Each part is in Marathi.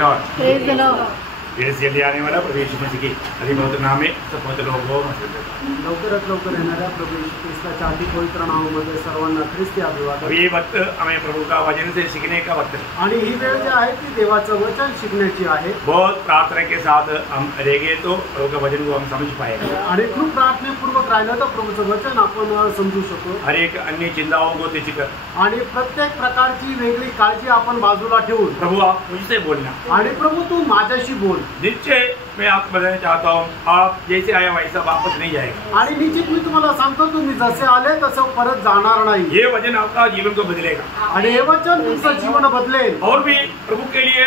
Praise the Lord. देश जल्दी आने वाला प्रभु यीशु मसीह की अभी बहुत नाम है सब बहुत लोगों लवकरात लवकर येणाऱ्या प्रभू येशू ख्रिस्ताच्या अति पवित्र नावामध्ये सर्वांना ख्रिस्ती अभिवादन। अब ये वक्त हमें प्रभु का वचन से सीखने का वक्त है आणि ही वेळ जी आहे ती देवाचं वचन शिकण्याची आहे। बहुत प्रार्थना के साथ हम रहेंगे तो प्रभु का वचन को हम समझ पाएंगे आणि खूप प्रार्थनेपूर्वक राहिलं तर प्रभूचं वचन आपण समजू शकतो। हर एक अन्य चिंताओं को त्याचीकर आणि प्रत्येक प्रकारची वेगळी काळजी आपण बाजूला ठेवून प्रभु आप मुझसे बोलना आणि प्रभू तू माझ्याशी बोल। निश्चय मैं आपको बताना चाहता हूँ आप जैसे आए वैसा वापस नहीं जाएगा आणि निश्चित मी तुम्हाला सांगतो तुम्ही जसे आले तसे परत जाणार नाही। ये वचन आपका जीवन को बदलेगा आणि हे वचन तुमचं जीवन बदलेल और भी प्रभु के लिए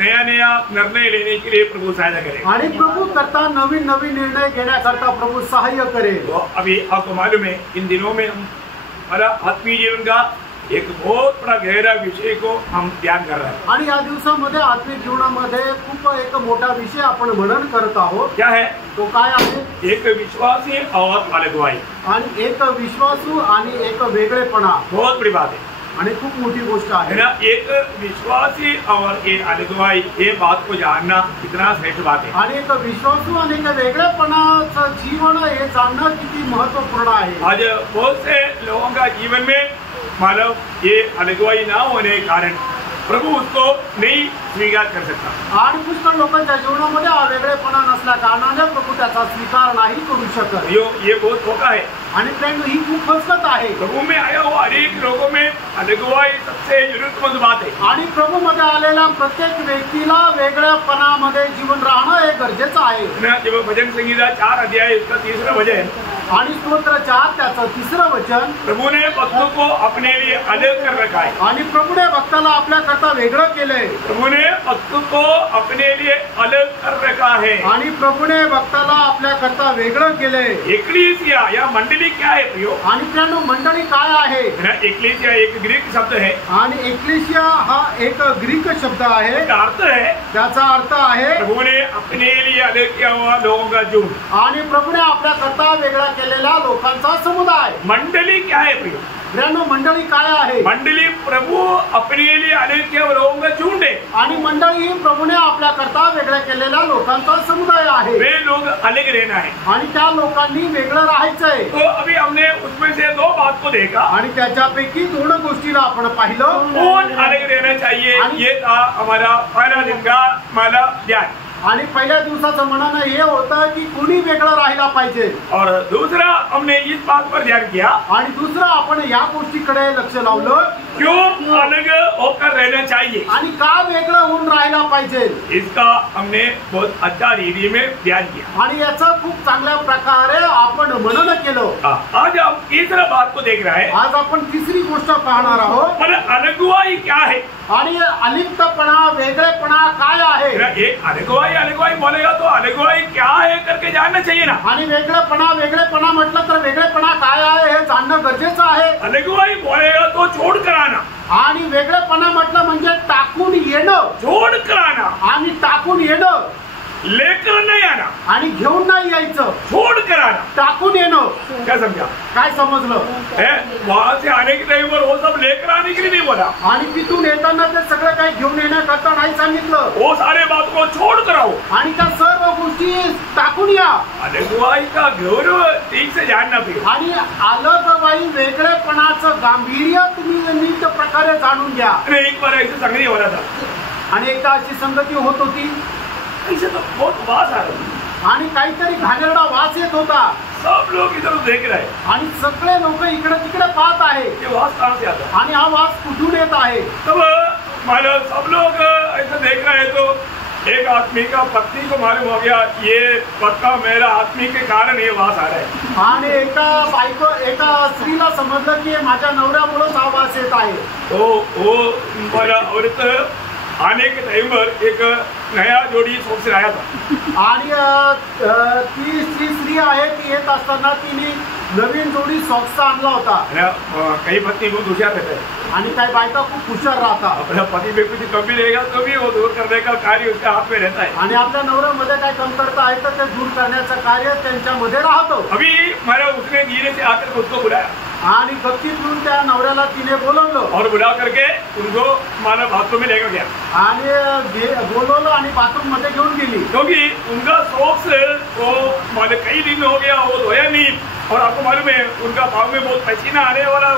नया नया निर्णय लेने के लिए प्रभु सहायता करेगा आणि प्रभु करता नवीन नवीन निर्णय घेण्याकरता प्रभु सहाय्य करेल। तो अभी आपको मालूम है इन दिनों में हमारा आत्मीय जीवन का एक बहुत बड़ा गहरा विषय को हम ध्यान कर रहे हैं आणि या दिवसामध्ये आत्मिक जीवनामध्ये खूप एक मोठा विषय आपण मनन करत आहोत। क्या है तो काय आहे? एक विश्वासी और अलगवाई आणि एक विश्वासू आणि एक वेगळेपणा बहुत बड़ी बात है आणि खूप मोठी गोष्ट है आहे ना। एक विश्वासी और एक अलगवाई ये बात को जानना कितना श्रेष्ठ बात है आणि एक विश्वासू आणि एक वेगळेपणाचं जीवन हे जाणणं किती महत्त्वपूर्ण आहे। आज बहुत से लोगों का जीवन में मानव ये अलगवाई ना होने के कारण प्रभु उसको नहीं स्वीकार कर सकता आणि पुष्कळ लोकांच्या जीवनामध्ये हा वेगळेपणा नसल्या कारणाने प्रभू त्याचा स्वीकार नाही करू शकत। ये बहुत धोखा है आणि फ्रेंड ही खूप फसगत आहे। प्रभु में आया हुआ अनेक लोगों में अलगवाई सबसे जरूरतमंद बात है आणि प्रभू मध्ये आलेल्या प्रत्येक व्यक्तीला वेगळेपणामध्ये जीवन राहणं हे गरजेचं आहे। जब भजन संगीता 4 अध्याय उसका 3रा वचन आणि स्तोत्र 4 त्याचं 3रं वचन प्रभु ने भक्तों को अपने लिए अलग कर रखा है आणि प्रभुने भक्ताला आपल्या करता वेगळं केलंय। प्रभु ने भक्तों को अपने लिए अलग कर रखा है आणि प्रभुने भक्ताला आपल्या करता वेगळं केलंय। एक्लीसिया या मंडली क्या है प्रियो? आणि त्यानो मंडळी काय आहे? एक्लीसिया एक ग्रीक शब्द है आणि एक्लेसिया हा एक ग्रीक शब्द आहे। इसका अर्थ है त्याचा अर्थ आहे प्रभु ने अपने लिए अलग किया हुआ लोगों का झुंड आणि प्रभुने आपल्या करता वेगळा केलेला लोकांचा समुदाय। मंडली क्या है प्रियो? ब्रॅनो मंडळी काय आहे? मंडली प्रभु अपने लिए अलग किया हुआ लोगों का झुंड है आणि मंडळी प्रभुने आपल्या करता वेगळा केलेला लोकांचा समुदाय आहे। वे लोग अलग रहना है आणि त्या लोकांनी वेगळं राहायचंय। तो अभी हमने उसमें से 2 बात को देखा आणि त्याच्यापैकी 2 गोष्टीला आपण पाहिलं। कौन अलग रहना चाहिए ये था हमारा पहला दिन का हमारा ध्यान। आणि पहिल्या दिवसाचं म्हणणं हे होतं की कुणी वेगळं राहायला पाहिजे और दूसरा हमने इस बात पर ध्यान किया आणि दुसरं आपण या गोष्टीकडे लक्ष लावलं क्यों अलग होकर रहना चाहिए आणि का वेगळं होऊन राहायला पाहिजे इसका हमने बहुत अच्छा रीति में ध्यान किया आणि याचं खूप चांगल्या प्रकारे आपण मनन केलं। आज हम तीसरा बात को देख रहे हैं। आज आपण तिसरी गोष्ट पाहणार आहोत। अलगवाई क्या है आणि अलिप्तपणा वेगळेपणा काय आहे? एक अलगवाई बोलेगा तो अलगवाई क्या है करके जानना चाहिए ना। आणि वेगळेपणा म्हटलं तर वेगळेपणा काय आहे हे जाणणं गरजेचं आहे। अलगवाई बोलेगा तो छोड़ कर आना आणि वेगळेपणा म्हटलं म्हणजे टाकून येणं। छोड़ कर आना आणि टाकून येणं लेकर नहीं आना आणि घेऊन नाही यायचं। छोड़ कर आना टाकून येणं क्या समझा? काय समजलं? वहां से आने के टाइम पर वो सब लेकर आने के लिए नहीं बोला आणि तिथून येताना ते सगळं काही घेऊन येण्याकरता नाही सांगितलं। वो सारे बात को छोड़ कर आओ आणि त्या सर्व गोष्टी टाकून या। अलगवाई का गौरव ठीक से जानना पड़ेगा आणि अलगवाई वेगळेपणाचं गांभीर्य तुम्ही नीट प्रकारे जाणून घ्या। एक बार ऐसे संगति हो रहा था आणि एकदा अशी संगती होत होती ऐसे तो बहुत वास आ रहा आणि काहीतरी घाणेरडा वास येत होता। सब लोग इधर देख रहे हैं आणि सगळे लोक इकडे तिकडे पाहत आहे ये वास कहाँ से आता आणि हा वास कुठून येत आहे। तब मानो सब लोग ऐसे देख रहे हैं तो एक आदमी का पत्नी को मालूम हो गया ये पक्का मेरा आदमी के कारण ये वास आ रहा है। आणि एका स्त्रीला समजलं की माझ्या नवऱ्यामुळे हा वास येत आहे। वो हमारा औरत आने के टाइम पर एक नया जोड़ी शॉप से आया था आणि ती स्त्री आहे ती येत असताना तिने नवीन जोडी सॉक्सचा आणला होता। कई पत्नी बहुत होशियार रहते हैं आणि काही बायका खूप हुशार राहतात. अपना पति में कुछ कमी रहेगा तो भी वो दूर करने का कार्य उसके हाथ में रहता है. आणि आपल्या नवऱ्यामध्ये काही कमतरता आहे तर ते दूर करण्याचं कार्य त्यांच्यामध्ये राहतो. अभी मारा उसने धीरे से आकर उसको बुलाया आणि गप्पीतून त्या नवऱ्याला तिने बोलवलं और बुला करके उनको माना बाथरूम में लेकर गया. आणि बोलवलं आणि बाथरूम मध्ये घेऊन गेली. क्योंकि उनका सॉक्स वो माने कई दिन हो गया वो धोया नहीं और आपको मालूम है उनका पाँव में बहुत पसीना आने वाला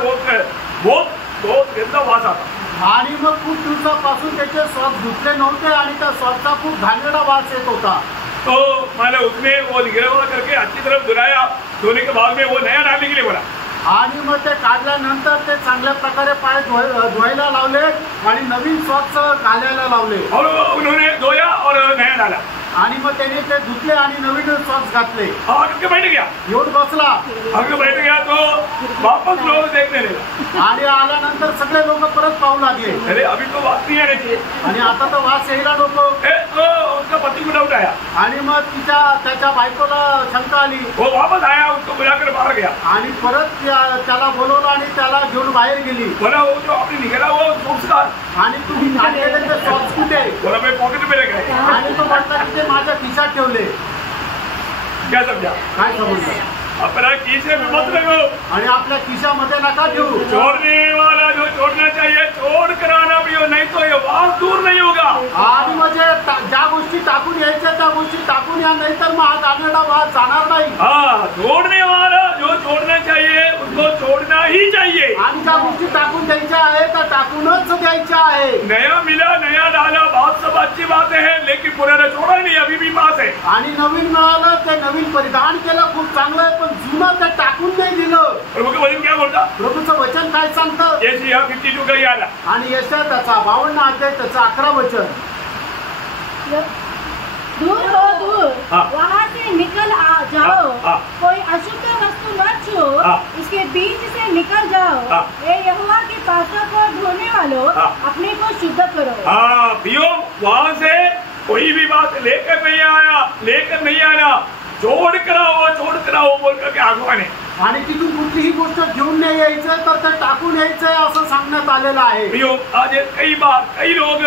बहुत गंदा वास आता. आणि मग खूप दिवसापासून त्याचे सॉक्स धुतले नव्हते आणि त्या सॉक्सचा खूप घाणेरडा वास येत होता. तो माने उसने वो निगरावा करके अच्छी तरफ धुलाया. धोने के बाद में वो नया डालने के लिए बोला. आणि मग ते काढल्यानंतर ते चांगल्या प्रकारे पाय धुवायला लावले आणि नवीन सॉक्स घालायला लावले. और उन्होंने धोया और नया डाला. आणि मग त्याने ते धुतले आणि नवीन सॉक्स घातले. आगे बैठ गया. येऊन बसला. आगे बैठ गया तो वापस लोग देखने लगे. आणि आल्यानंतर सगळे लोक परत पाहू लागले. अरे अभी तो वास नहीं आने चाहिए. आणि आता तर वास यायला नको. तो उसका पति को डाउट आया. आणि मग त्याच्या बायकोला शंका आली. वो वापस आया उसको बुलाकर बाहर गया. आणि परत त्याला बोलवलं आणि त्याला घेऊन बाहेर गेली. बोला वो जो आपने निकला वो सॉक्स का. आणि तुम्ही काढलेले ते सॉक्स कुठे. बोला मैं पॉकेट में रख गए. आणि तो म्हटला की ते माझ्या खिशात ठेवले. क्या समझा. काय समजलं. अपना खीसे में मत रखो. आणि आपल्या खिशामध्ये नका ठेवू. छोड़ने वाला जो छोड़ना चाहिए छोड़ कर आना भी हो नहीं तो ये वास दूर नहीं होगा. आणि म्हणजे ज्या गोष्टी टाकून यायच्या त्या गोष्टी टाकून या नाही तर मग हा घाणेरडा वास जाणार नाही. हाँ छोड़ने वाला जो छोड़ना चाहिए उसको छोड़ना ही चाहिए. आणि ज्या गोष्टी टाकून द्यायच्या आहेत त्या टाकूनच द्यायच्या आहे. नया मिला नया डाला बात सब अच्छी बात है लेकिन पुराना छोड़ा नहीं अभी भी पास है. आणि नवीन मिळालं ते नवीन परिधान केलं खूप चांगलं आहे पण जुनं ते टाकून नाही दिलं. प्रभु के वचन क्या बोलता. प्रभूचं वचन काय सांगतं. यशायाह 52 का याद है. आणि यशायाह त्याचा 52 अध्याय त्याचा 11 वचन. दूर हो दूर वहाँ से निकल जाओ. कोई अशुद्ध वस्तु न छुओ. इसके बीच से निकल जाओ. ये यहोवा के पासों को ढूंढने वालों अपने को शुद्ध करो. हाँ पियो वहाँ से कोई भी बात लेकर नहीं आना छोड़ कराओ बोल करके आगवान है. आणि तिथून कुठलीही गोष्ट घेऊन नाही यायचं तर ते टाकून यायचंय असं सांगण्यात आलेलं आहे. पियो आज कई लोग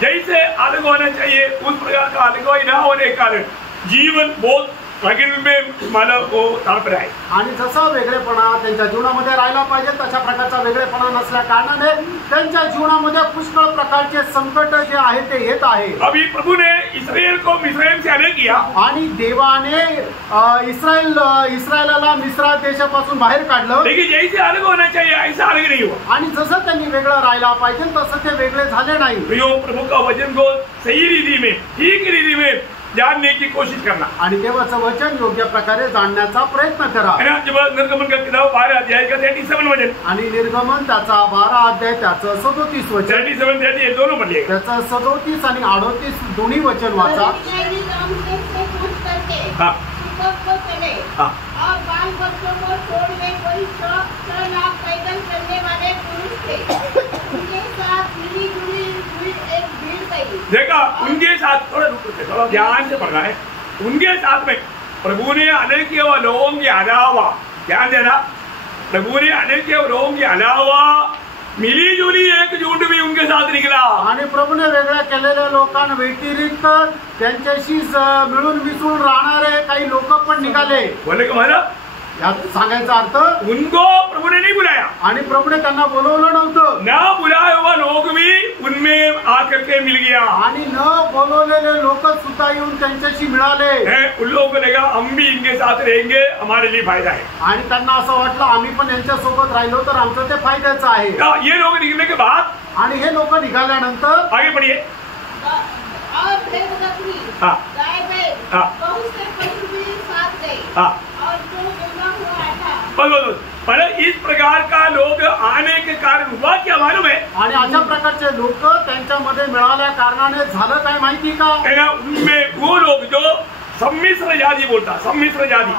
जैसे अलग होना चाहिए उस प्रकार का अलग ना होने के कारण जीवन बहुत में मला वो तड़प रहा है. आणि जसं वेगळेपणा त्यांच्या जीवनामध्ये राहायला पाहिजे तशा प्रकारचा वेगळेपणा नसल्या कारणाने त्यांच्या जीवनामध्ये पुष्कळ प्रकारचे संकट जे आहे ते येत आहे. अभी प्रभु ने इस्राएल को मिस्र से अलग किया. आणि देवाने इस्रायलाला मिस्र देशापासून बाहेर काढलं. लेकिन जैसे अलग होना चाहिए ऐसा अलग नहीं हुआ. आणि जसं त्यांनी वेगळं राहायला पाहिजे तसं ते वेगळे झाले नाही. प्रभु का वचन को सही रीति में ठीक रीति में जानने की कोशिश करना. आणि देवाचं वचन योग्य प्रकारे जाणण्याचा प्रयत्न करा. जब निर्गमन का किताब 12 अध्याय का 37 वचन. आणि निर्गमन त्याचा 12 अध्याय त्याचं 37 वचन. 37 दोनों पढ़िए. त्याचं 37 आणि 38 दोन्ही वचन वाचा. और बाल बच्चों को छोड़ के कोई 6 लाख पैदल चलने वाले पुरुष थे. उनके साथ मिली जुली एक भीड़ गई. देखा उनके साथ थोड़ा ध्यान से पढ़ना है. उनके साथ में प्रभु ने अनेक लोगों के अलावा ध्यान देना. प्रभु ने अनेक लोगों के अलावा मिली जुली एक झूठ भी उनके साथ निकला. आणि प्रभूने वेगळ्या केलेल्या लोकांना व्यतिरिक्त त्यांच्याशी मिळून मिसळून राहणारे काही लोक पण निघाले. बोले का मला यात सांगायचा अर्थ उनको प्रभु ने नहीं बुलाया. आणि प्रभूने त्यांना बोलवलं नव्हतं. ना बुलाया हुआ लोग भी उनमें आकर के मिल गया. आणि न बोलवलेले लोक सुद्धा येऊन त्यांच्याशी मिळाले. उन लोगों को लगा हम भी इनके साथ रहेंगे हमारे लिए फायदा है. आणि त्यांना असं वाटलं आम्ही पण यांच्या सोबत राहिलो तर आमचं ते फायद्याचं आहे. ये लोग निकलने के बाद आणि हे लोक निघाल्यानंतर आगे बढ़िए. और भेड़ बकरी गाय बैल बहुत से पशु भी साथ गए और जो जमा हुआ था. मतलब इस प्रकार का लोग आने के कारण हुआ क्या मालूम है. आणि अशा प्रकारचे लोक त्यांच्यामध्ये मिळाल्या कारणाने झालं काय माहिती का. उनमें वो लोग जो सम्मिश्र जाति बोलता सम्मिश्र जाति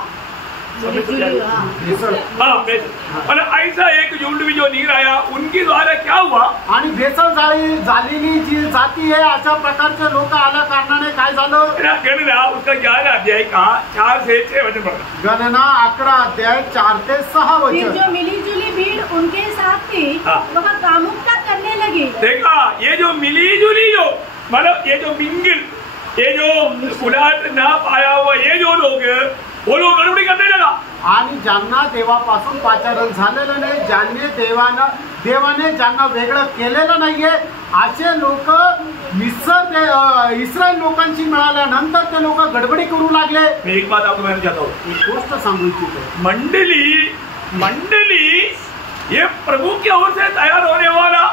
और ऐसा एक झुंड भी जो निकल आया उनके द्वारा क्या हुआ. आणि भेसळ झालेली जी जाती आहे अशा प्रकारचे लोक आल्या कारणाने काय झालं. गणना उसका 11 अध्याय का 4 से 6 वचन पढ़ना. गणना 11 अध्याय 4 ते 6 वचन. जो मिली जुली भीड़ उनके साथ थी, वह कामुकता करने लगी। देखा, ये जो मिली जुली जो मतलब ये जो मिंगिल, ये जो उलट ना पाया हुआ ये जो लोग, वो लोग गडबडी करने लगा। आणि ज्यांना देवापासून पाचारण झालेलं नाही, ज्यांनी देवाने ज्यांना वेगळं केलेलं नाहीये, असे लोक इस्रायल लोकांशी मिळाल्यानंतर ते लोक गडबडी करू लागले। मैं एक बात आपको कहना चाहता हूँ, एक गोष्ट सांगू इच्छितो, मंडली ये प्रभु की ओर से तैयार होने वाला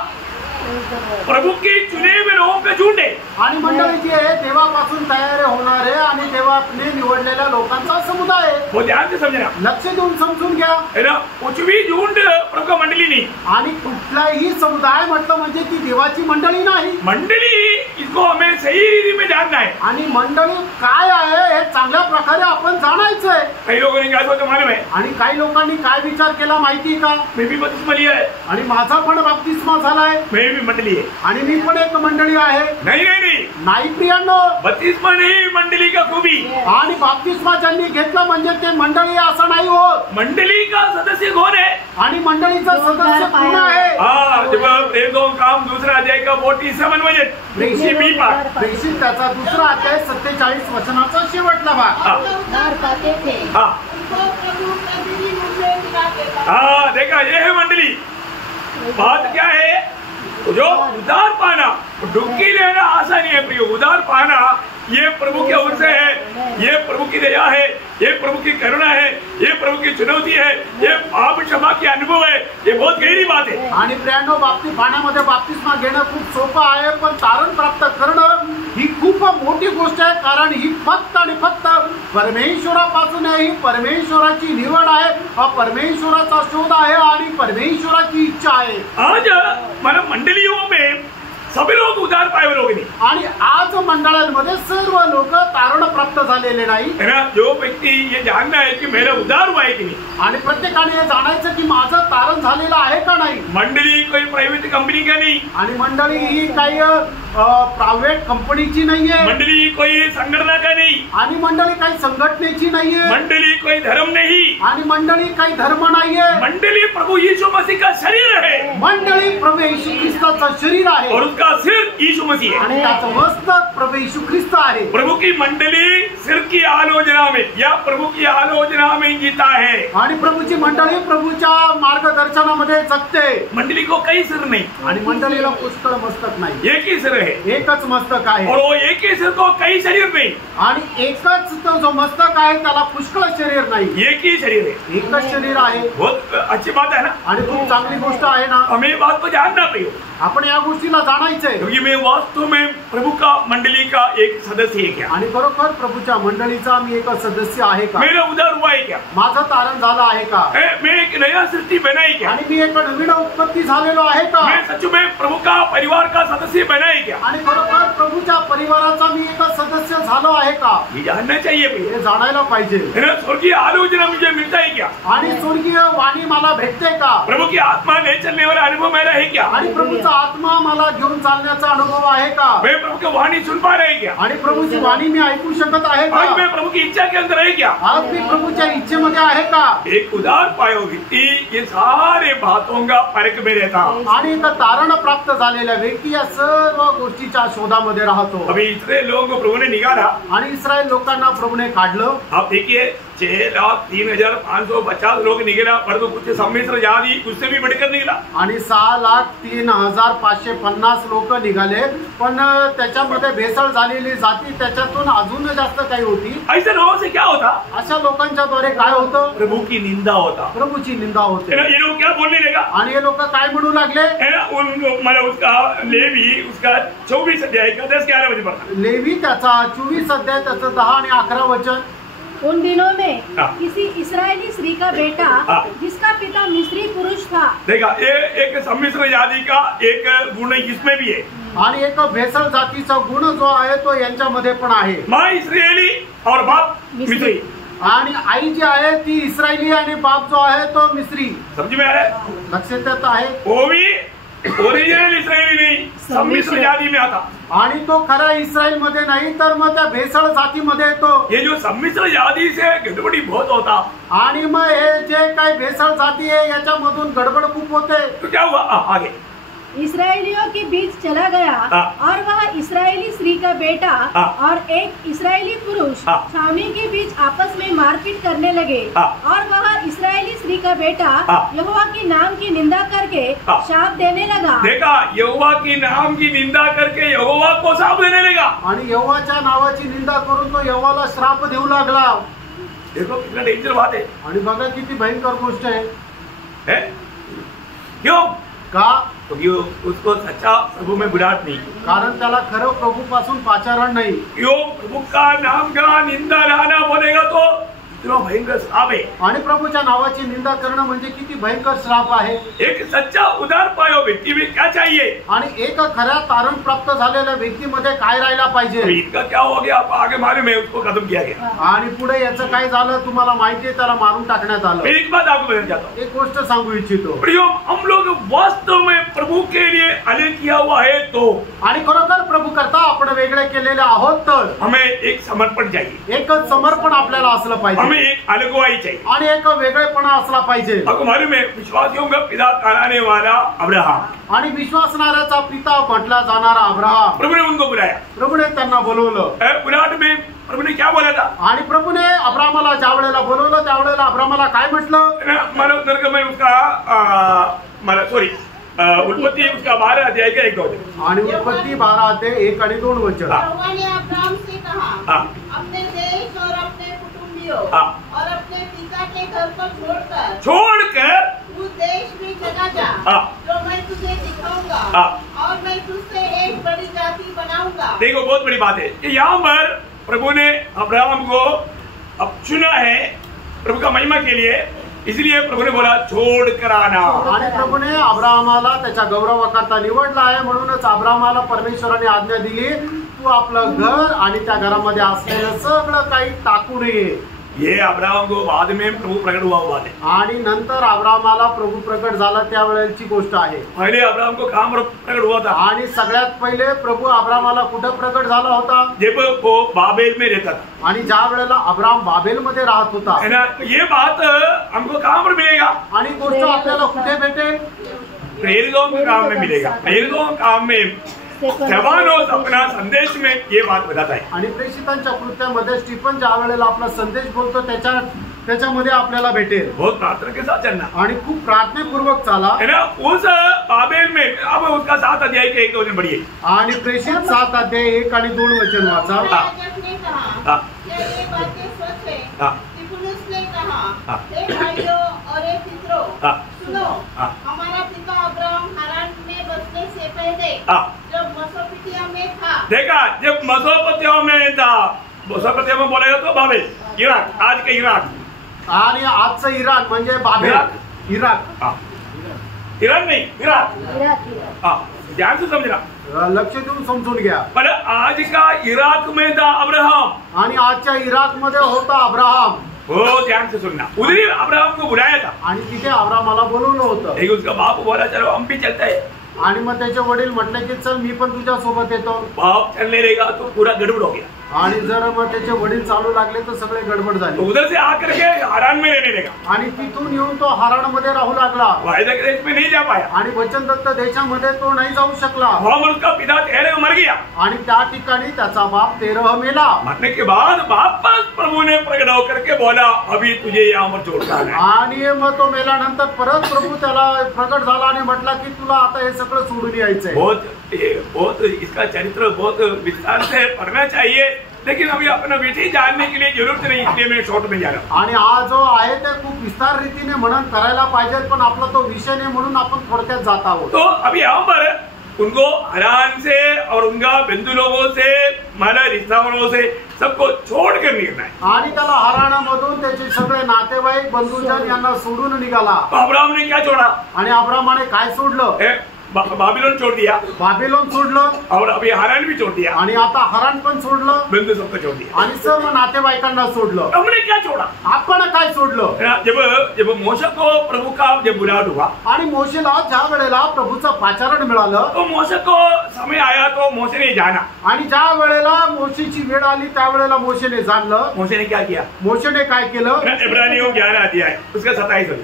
प्रभु की चुने हुए लोगों का झुंड है। आणि मंडळी जी आहे देवापासून तयार होणारे आणि देवाने निवडलेल्या लोकांचा समुदाय आहे। वो ध्यान से समझना, लक्ष देऊन समजून घ्या, है ना। कुछ भी झुंड प्रभु का मंडली नहीं, आणि कुठलाही समुदाय म्हटलं म्हणजे ती देवाची मंडळी नाही। मंडली इसको हमें सही रीति में जानना है, आणि मंडळी काय आहे हे चांगल्या प्रकारे आपण जाणायचंय। कई लोगों ने क्या सोचा मालूम है? आणि काही लोकांनी काय विचार केला माहिती का? मैं भी बपतिस्मा लिया है, आणि माझा पण बपतिस्मा झालाय, मैं भी मंडली है। आणि मी पण एक मंडळी आहे। नहीं नहीं नहीं, नाही प्रियांनो, बपतिस्मा नहीं मंडली का खूबी। आणि बपतिस्मा ज्यांनी घेतलं म्हणजे ते मंडळी असं नाही होत। मंडली का सदस्य कौन है? आणि मंडळीचा सदस्य कोण आहे? जब प्रेरितों का काम दूसरा अध्याय का 47 वचन, प्रेषित त्याचा दुसरा अध्याय 47 वचनाचा शेवटला भाग। हाँ देखा, ये है मंडली। बात क्या है? जो उधार पाना, डुबकी लेना आसानी है प्रियो, उधार पाना ये प्रभु के ओर से है, ये प्रभु की दया है, ये प्रभु की करुणा है, ये प्रभु की चुनौती है, ये पाप क्षमा की अनुभव है, ये बहुत गहरी बात है। आणि प्रियांनो, पाण्यामध्ये बाप्तिस्मा घेणं खूप सोपं आहे, पण तारण प्राप्त करणं ही खूप मोठी गोष्ट आहे, कारण ही फक्त आणि फक्त परमेश्वरापासून आहे। ही परमेश्वराची निवड आहे, हा परमेश्वराचा शोध आहे आणि परमेश्वराची इच्छा आहे। आज मतलब मंडलियों में सभी लोग उधार पाए हुए लोग नहीं, आणि आज मंडळांमध्ये सर्व लोक तारण प्राप्त झालेले नाही, है ना। जो व्यक्ति ये जानना है कि मेरा उधार हुआ है कि नहीं, आणि प्रत्येकाने हे जाणायचं की माझं तारण झालेलं आहे का नाही। मंडली कोई प्राइवेट कंपनी का नहीं, आणि मंडळी ही काही प्रायव्हेट कंपनीची नाहीये, मंडली कोई संगठन का नहीं, आणि मंडळी काही संघटनेची नाहीये, मंडली कोई धर्म नहीं, आणि मंडळी काही धर्म नाहीये। मंडली प्रभु यीशु मसीह का शरीर है, मंडळी प्रभू येशू ख्रिस्ताचं शरीर आहे, और उसका सिर यीशु मसीह है, आणि त्याचं मस्तक प्रभू येशू ख्रिस्त आहे। प्रभु की मंडली सिर की आलोचना में या प्रभु की आलोचना में जीता है, आणि प्रभूची मंडळी प्रभूच्या मार्गदर्शनामध्ये जगते। मंडली को कई सिर नहीं, आणि मंडळीला पुष्कळ मस्तक नाही, एक ही सिर है, एकच मस्तक आहे, और वो एक ही सिर को कई शरीर नहीं, आणि एकच तो जो मस्तक आहे त्याला पुष्कळ शरीर नाही, एक ही शरीर है। एकच शरीर आहे। बहुत अच्छी बात है ना, आणि खूप चांगली गोष्ट आहे ना। हमें ये बात को जानना चाहिए, आपण या गोष्टीला जाणायचंय, क्योंकि मैं वास्तव में प्रभु का मंडली का एक सदस्य है क्या, आणि खरोखर प्रभूच्या मंडळीचा मी एक सदस्य आहे का, मेरा उधार हुआ है क्या, माझं तारण झालं आहे का, मैं एक नया सृष्टि बना है क्या, आणि मी एक नवीन उत्पत्ती झालेलो आहे का, मैं सच में प्रभु का परिवार का सदस्य बना है क्या, आणि खरोखर प्रभूच्या परिवाराचा मी एक सदस्य झालो आहे का, ये जानना चाहिए भैया, हे जाणायला पाहिजे। है ना। स्वर्गीय आलोचना मुझे मिलता है क्या, आणि स्वर्गीय वाणी मला भेटते का, प्रभु की आत्मा ले चलने वाला अनुभव मेरा है क्या, आणि प्रभूचा आत्मा मला घेऊन चालण्याचा अनुभव आहे का, मैं प्रभु की वाणी सुन पा रहे क्या, आणि प्रभूची वाणी मी ऐकू शकत आहे का, आज मैं प्रभु की इच्छा के अंदर है क्या, आज मी प्रभूच्या इच्छेमध्ये आहे का। एक उधार पायो व्यक्ति ये सारे बातों का फर्क में रहता, आणि एक तारण प्राप्त झालेल्या व्यक्ती या सर्व गोष्टीच्या शोधामध्ये राहतो। अभी इतने लोगों को प्रभु ने निकाला, आणि इस्रायल लोकांना प्रभूने काढलं। आप देखिए 6,03,550 लोग निकला, परंतु कुछ सम्मिश्र जाति उससे भी बढ़कर निकला, आणि 6,03,550 लोक निघाले, पण त्याच्यामध्ये भेसळ झालेली जाती त्याच्यातून अजून जास्त काही होती। ऐसे लोगों से क्या होता, अशा लोकांच्या द्वारे काय होतं, प्रभु की निंदा होता, प्रभूची निंदा होते। ये लोग क्या बोलने लगा, आणि हे लोक काय म्हणू लागले, है ना। मतलब उसका लेवी उसका 24 अध्याय का 10-11 वचन पढ़ना, लेवी त्याचा 24 अध्याय त्याचं 10 आणि 11 वचन। उन दिनों में किसी इस्राएली स्त्री का बेटा जिसका पिता मिस्री पुरुष था, देखा ये एक सम्मिश्र जाति का एक गुण इसमें भी है, आणि एक भेसळ जातीचा गुण जो आहे तो यांच्यामध्ये पण आहे। माँ इस्राएली और बाप मिस्री, आणि आई जी आहे ती इस्रायली आणि बाप जो आहे तो मिस्री। समझ में आ रहा है, लक्षात येत आहे। वो भी ओरिजिनल इस्राएली नहीं, सम्मिश्र जाति में आता, आणि तो खऱ्या इस्रायल मध्ये नाही तर मग त्या भेसळ जातीमध्ये येतो. ये जो सम्मिश्र जाति से गड़बड़ी बहुत होता, आणि मग हे जे काही भेसळ जाती आहे याच्यामधून गडबड खूप होते. तो क्या हुआ आगे? इसराइलियों के बीच चला गया और वह इस्राएली स्त्री का बेटा और एक इस्राएली पुरुष छावनी के बीच आपस में मारपीट करने लगे और वह इस्राएली स्त्री का बेटा यहोवा के नाम की निंदा करके शाप देने लगा. देखा, यहोवा की नाम की निंदा करके यहोवा को शाप देने लगा. आणि यहोवाच्या नावाची निंदा करून तो यहोवाला श्राप देऊ लागला. देखो कितना डेंजर बात है. आणि बघा किती भयंकर गोष्ट आहे. क्यों? का? उसको सच्चा प्रभु में बुराट नहीं, कारण त्याला खरं प्रभू पासून पाचारण नाही. क्यों? प्रभु का नाम का निंदा लाना बोलेगा तो कितना भयंकर श्राप है. आणि प्रभूच्या नावाची निंदा करणं म्हणजे किती भयंकर श्राप आहे. एक सच्चा उदार पायो व्यक्ति में क्या चाहिए? आणि एक खऱ्या तारण प्राप्त झालेल्या व्यक्तीमध्ये काय राहायला पाहिजे. इनका क्या हो गया आपको आगे मालूम है, उसको खत्म किया गया. आणि पुढे याचं काय झालं तुम्हाला माहिती आहे, त्याला मारून टाकण्यात आलं. एक बात आपको बताना चाहता हूँ, एक गोष्ट सांगू इच्छितो. हम लोग वास्तव में प्रभु के लिए अलग किया हुआ है तो, आणि खरोखर प्रभु करता आपण वेगळे केलेले आहोत तर हमें एक समर्पण चाहिए. एकच समर्पण आपल्याला असलं पाहिजे. हमें एक अलगवाई चाहिए आणि एक वेगळेपणा असला पाहिजे. आपको मालूम है विश्वासियों का पिता कहलाने वाला अब्राहम, आणि विश्वासणाऱ्याचा पिता म्हटला जाणारा अब्राहम, प्रभु ने उनको बुलाया. प्रभूने त्यांना बोलवलं. बुलाहट में प्रभु ने क्या बोला था? आणि प्रभूने अब्राहमाला ज्या वेळेला बोलवलं त्यावेळेला अब्राहमाला काय म्हटलं? मानव निर्गमन उसका सॉरी उत्पत्ति उसका 12 अध्याय का 1-2. आणि उत्पत्ति 12 ते 1 आणि 2 वचन. यहोवा ने अब्राहम से कहा, अपने देश और अपने कुटुंबियों और अपने पिता के घर को छोड़कर उस देश में चला जा जो मैं तुझे दिखाऊंगा और मैं तुझसे एक बड़ी जाति बनाऊंगा. देखो बहुत बड़ी बात है कि यहाँ पर प्रभु ने अब्राहम को अब चुना है प्रभु का महिमा के लिए, इसलिए प्रभु ने बोला छोड़ कर आना. आणि प्रभूने अब्राहमाला त्याच्या गौरवाकरता निवडला आहे, म्हणूनच अब्राहमाला परमेश्वराने आज्ञा दिली, तू आपलं घर आणि त्या घरामध्ये असलेलं सगळं काही टाकून ये. ये अब्राहम को बाद में प्रभु प्रकट हुआ है. आणि नंतर अब्राहमाला प्रभू प्रकट झाला त्यावेळेची गोष्ट आहे. पहिले अब्राहम को कहाँ प्रकट हुआ था? आणि सगळ्यात पहिले प्रभू अब्राहमाला कुठे प्रकट झाला होता? जब वो बाबेल में रहता था. आणि ज्या वेळेला अब्राहम बाबेल मध्ये राहत होता. है ना, ये बात हमको कहाँ पर मिलेगा? आणि गोष्ट आपल्याला कुठे भेटेल? प्रेरितों काम में मिलेगा. प्रेरितों काम में स्टेफानोस अपना संदेश में ये बात बताता है. आणि प्रेषितांच्या कृत्यामध्ये स्टीफन ज्या वेळेला आपला संदेश बोलतो त्याच्यामध्ये आपल्याला भेटेल. बहुत प्रार्थना के साथ चलना आणि खूप प्रार्थनेपूर्वक चाला. है ना. उस बाबेल में अब उसका 7 अध्याय के 1 वचन पढ़िए. आणि प्रेषित 7 अध्याय 1 आणि 2 वचन वाचा. ये बातें सच है. स्तिफनुस ने कहा, हे भाइयों और हे मित्रों, सुनो, हमारा पिता अब्राहम हारान में बसने से पहले जब मेसोपोटामिया में था. देखा, जब मेसोपोटामिया में था, मेसोपोटामिया में बोलेगा तो बाबेल, इराक, आज का इराक. आणि आजचं इराक म्हणजे बाबेल. इराक. इराक नहीं, इराक. ध्यान से समझना, लक्ष देऊन समजून घ्या. पर आज का इराक में था अब्राहम. आणि आजच्या इराक मध्ये होता अब्राहम. हो, ध्यान से सुनना. उधर अब्राहम को बुलाया था. आणि तिथे अब्राहमाला बोलवलं होतं. एक उसका बाप बोला चलो हम भी चलते हैं. आणि मग त्याचे वडील म्हटले की चल मी पण तुझ्या सोबत येतो. बाप चलने लगा तो पूरा गड़बड़ हो गया. आणि जर मग त्याचे वडील चालू लागले तर सगळे गडबड झाली. तो उधर से आकर के हारान में रहने लगा. आणि तिथून येऊन तो हारान मध्ये राहू लागला. वायदा के देश में नहीं जा पाया. आणि वचनदत्त देशामध्ये तो नाही जाऊ शकला. वहाँ उसका पिता तेरह मर गया. आणि त्या ठिकाणी त्याचा बाप 13 मेला. मरने के बाद वापस प्रभु ने प्रकट होकर के बोला अभी तुझे यहाँ पर छोड़ना है. आणि मग तो मेल्यानंतर परत प्रभू त्याला प्रकट झाला आणि म्हटला की तुला आता हे सगळं सोडून यायचंय. बहुत इसका चरित्र बहुत विस्तार से पढ़ना चाहिए, लेकिन अभी अपना विषय जानने के लिए जरूरत नहीं, इसलिए मैं शॉर्ट में जा रहा हूँ. आणि हा जो आहे ते खूप विस्तार रीतीने म्हणून करायला पाहिजे, पण आपला तो विषय नाही म्हणून आपण थोडक्यात जात आहोत. तो अभी यहाँ पर उनको हरान से और उनका बंधु लोगों से, माना रिश्तेदारों से सबको छोड़ कर निकलना है. आणि त्याला हराणामधून त्याचे सगळे नातेवाईक बंधुजन यांना सोडून निघाला. तो अब्राहम ने क्या छोड़ा? आणि अब्राहमाने काय सोडलं? बाबिलोन छोड़ दिया, बाबिलोन सोडलं और अभी हारान भी छोड़ दिया, आणि आता हरान पण सोडलं बंधु सबको छोड़ दिया। आणि सर्व नातेवाईकांना सोडलं। हमने क्या छोड़ा? आपण काय सोडलं? जब मोशे को प्रभु का जब बुलाहट हुआ, आणि मोशेला ज्या वेळेला प्रभूचं पाचारण मिळालं, तो मोशे को समय आया तो मोशे ने जाना, आणि ज्या वेळेला मोशेची वेळ आली त्यावेळेला मोशेने जाणलं। मोशे ने क्या किया? मोशेने काय केलं? इब्रानियों 11 अध्याय उसका 27 वचन,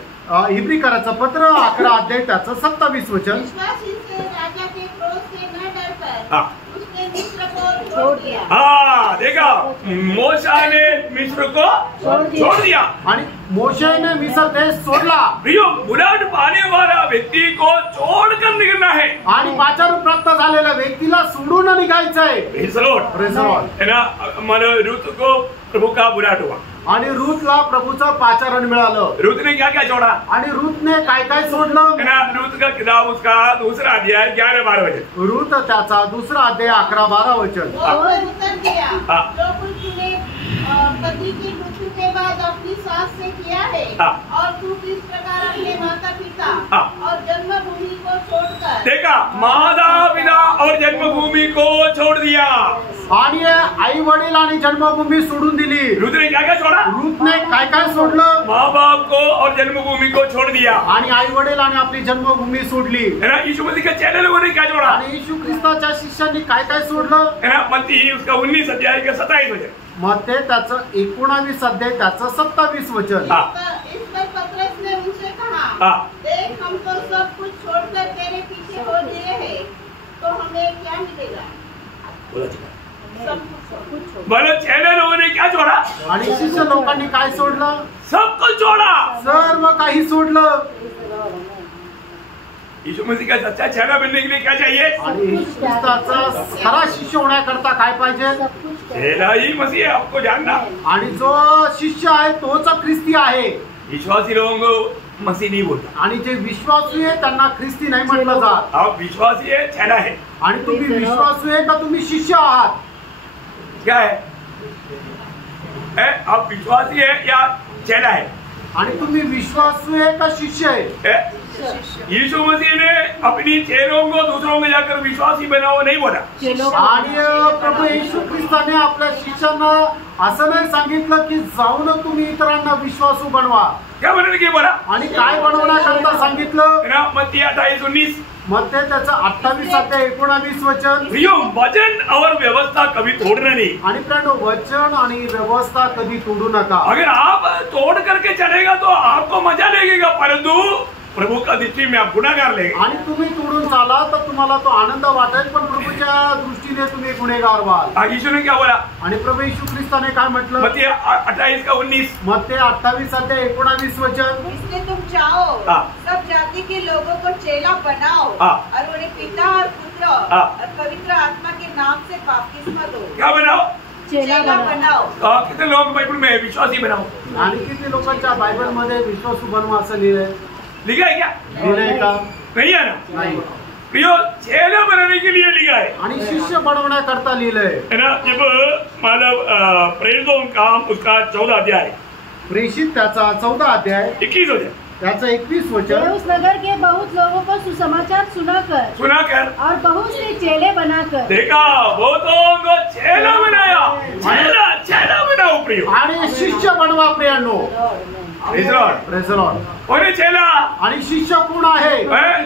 इब्रिकराचं पत्र 11 अध्याय त्याचं 27 वचन। विश्वासी से राजा के क्रोध से न डरकर हाँ उसने मिस्र को छोड़ दिया। हाँ देखा, मोशे ने मिस्र को छोड़ दिया। आणि मोशेने मिस्र देश सोडला। प्रियो, बुलाहट पाने वाला व्यक्ति को छोड़कर निकलना है, आणि पाचारण प्राप्त झालेल्या व्यक्तीला सोडून निघायचंय। Praise the Lord. Praise the Lord. है ना, हमारे रूत को प्रभु का बुलाहट हुआ, आणि रूथला प्रभूचं पाचारण मिळालं। रूत ने क्या क्या छोड़ा? आणि रूथने काय काय सोडलं? है ना, रूत का किताब उसका 2 अध्याय 11-12 वचन। रूथ त्याचा 2 अध्याय 11-12 वचन। वो उत्तर दिया, हाँ। जो कुछ तूने पति की मृत्यु के बाद अपनी सास से किया है, हाँ। और तू किस प्रकार अपने माता पिता हाँ। और जन्मभूमि को छोड़कर देखा, माता पिता और जन्मभूमि को छोड़ दिया। आणि आई वडील आणि जन्मभूमी सोडून दिली। रूत ने क्या क्या छोड़ा? रूथने काय काय सोडलं? माँ बाप को और जन्मभूमि को छोड़ दिया। आणि आई वडील आणि आपली जन्मभूमी सोडली। है ना, यीशु मसीह के चेले लोगों ने क्या छोड़ा? आणि येशू ख्रिस्ताच्या शिष्यांनी काय काय सोडलं? है ना, मत्ती उसका 19 अध्याय का 27 वचन। मत्ते त्याचं 19 अध्याय त्याचं 27 वचन। हाँ। इस पर पतरस ने उनसे कहा, हाँ। देख हम तो सब कुछ छोड़कर तेरे पीछे हो दिए हैं, तो हमें क्या मिलेगा? सब कुछ छोड़। बोलो, चेले लोगों ने क्या छोड़ा? आणि शिष्य लोकांनी काय सोडलं? सब कुछ छोड़ा। सर्व काही सोडलं। यीशु मसीह का सच्चा चेला बनने के लिए क्या चाहिए? आणि येशू ख्रिस्ताचा खरा शिष्य होण्याकरता काय पाहिजे? चेला ही मसीह है, आपको जानना। आणि जो शिष्य आहे तोच ख्रिस्ती आहे। विश्वासी लोगों को मसीह नहीं बोलता, आणि जे विश्वासू आहे त्यांना ख्रिस्ती नाही म्हटलं जात। आप विश्वासी है, चेला है। आणि तुम्ही विश्वासू आहे का तुम्ही शिष्य आहात? क्या है? आप विश्वासी है या चेला है? आणि तुम्ही विश्वासू आहे का शिष्य आहे? यीशु मसीह ने अपनी चेलों को दूसरों में जाकर विश्वासी बनाओ नहीं बोला। आणि प्रभू येशू ख्रिस्ताने आपल्या शिष्यांना असं नाही सांगितलं की जाऊन तुम्ही इतरांना विश्वासू बनवा। क्या बनने की बोला? आणि काय बनवण्याकरता सांगितलं? है ना, मत्ती 28-19। मत्ते त्याचं 28 अध्याय 19 वचन। प्रियो, वचन और व्यवस्था कभी तोड़ना नहीं। आणि प्रियो, वचन आणि व्यवस्था कधी तोडू नका। अगर आप तोड़ करके चलेगा तो आपको मजा लगेगा, परंतु प्रभु का दृष्टि में आप गुनाहगार लेंगे। आणि तुम्ही तोडून चाला तर तुम्हाला तो आनंद वाटेल, पण प्रभूच्या दृष्टीने तुम्ही गुन्हेगार व्हाल। यीशु ने क्या बोला? आणि प्रभू येशू ख्रिस्ताने काय म्हटलं? मत्ती 28-19। मत्ते 28 अध्याय 19 वचन। इसलिए तुम जाओ, हाँ। सब जाति के लोगों को चेला बनाओ, हाँ। और उन्हें पिता और पुत्र हाँ। और पवित्र आत्मा के नाम से बपतिस्मा दो। क्या बनाओ? चेला बनाओ। कितने लोग बाइबल में विश्वासी बनाओ? आणि किती लोकांच्या बायबल मध्ये विश्वासू बनवा असं लिहिलंय? लिखा है क्या? लिहिलंय का? नहीं है ना। नाही। प्रियो, चेला बनाने के लिए लिखा है, आणि शिष्य बनवण्याकरता लिहिलंय। है ना। जब मतलब प्रेरितों का उसका 14 अध्याय, प्रेषित त्याचा 14 अध्याय 21 वचन, त्याचं 21 वचन। उस नगर के बहुत लोगों को सुसमाचार सुनाकर और बहुत से चेले बनाकर देखा, बहुतों को चेला बनाया। चेला बनाओ प्रियो, आणि शिष्य बनवा प्रियांनो। Praise the Lord. Praise the Lord. कोणी चेला? आणि शिष्य कोण आहे?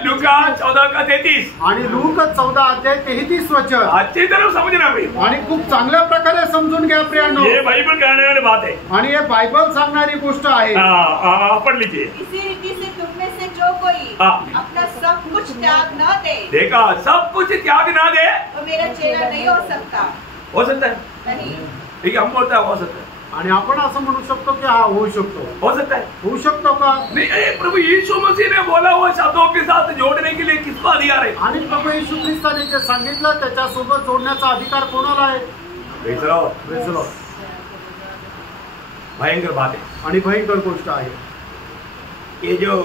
लुका 14:33। आणि लूक 14 अध्याय 33 वचन। अच्छी तरह समझना प्रियो, आणि खूप चांगल्या प्रकारे समजून घ्या प्रियांनो। ये बाइबल कहने वाली बात है। आणि हे बायबल सांगणारी गोष्ट आहे। पढ़ लीजिए। इसी रीति से तुम में से जो कोई हाँ। अपना सब कुछ त्याग न दे, देखा, सब कुछ त्याग ना दे, तो मेरा चेला नहीं हो सकता। हो सकता है? नहीं। ठीक है, हम बोलते हैं हो सकता है। आणि आपण असं म्हणू शकतो की हा होऊ शकतो। हो सकता है? होऊ शकतो का? नहीं, प्रभु यीशु मसीह ने बोला हुआ शब्दों के साथ जोड़ने के लिए किसको अधिकार है? आणि प्रभू येशू ख्रिस्ताने जे सांगितलं त्याच्यासोबत जोडण्याचा अधिकार कोणाला आहे? Praise the Lord. Praise the Lord. भयंकर बात है। आणि भयंकर गोष्ट आहे। ये जो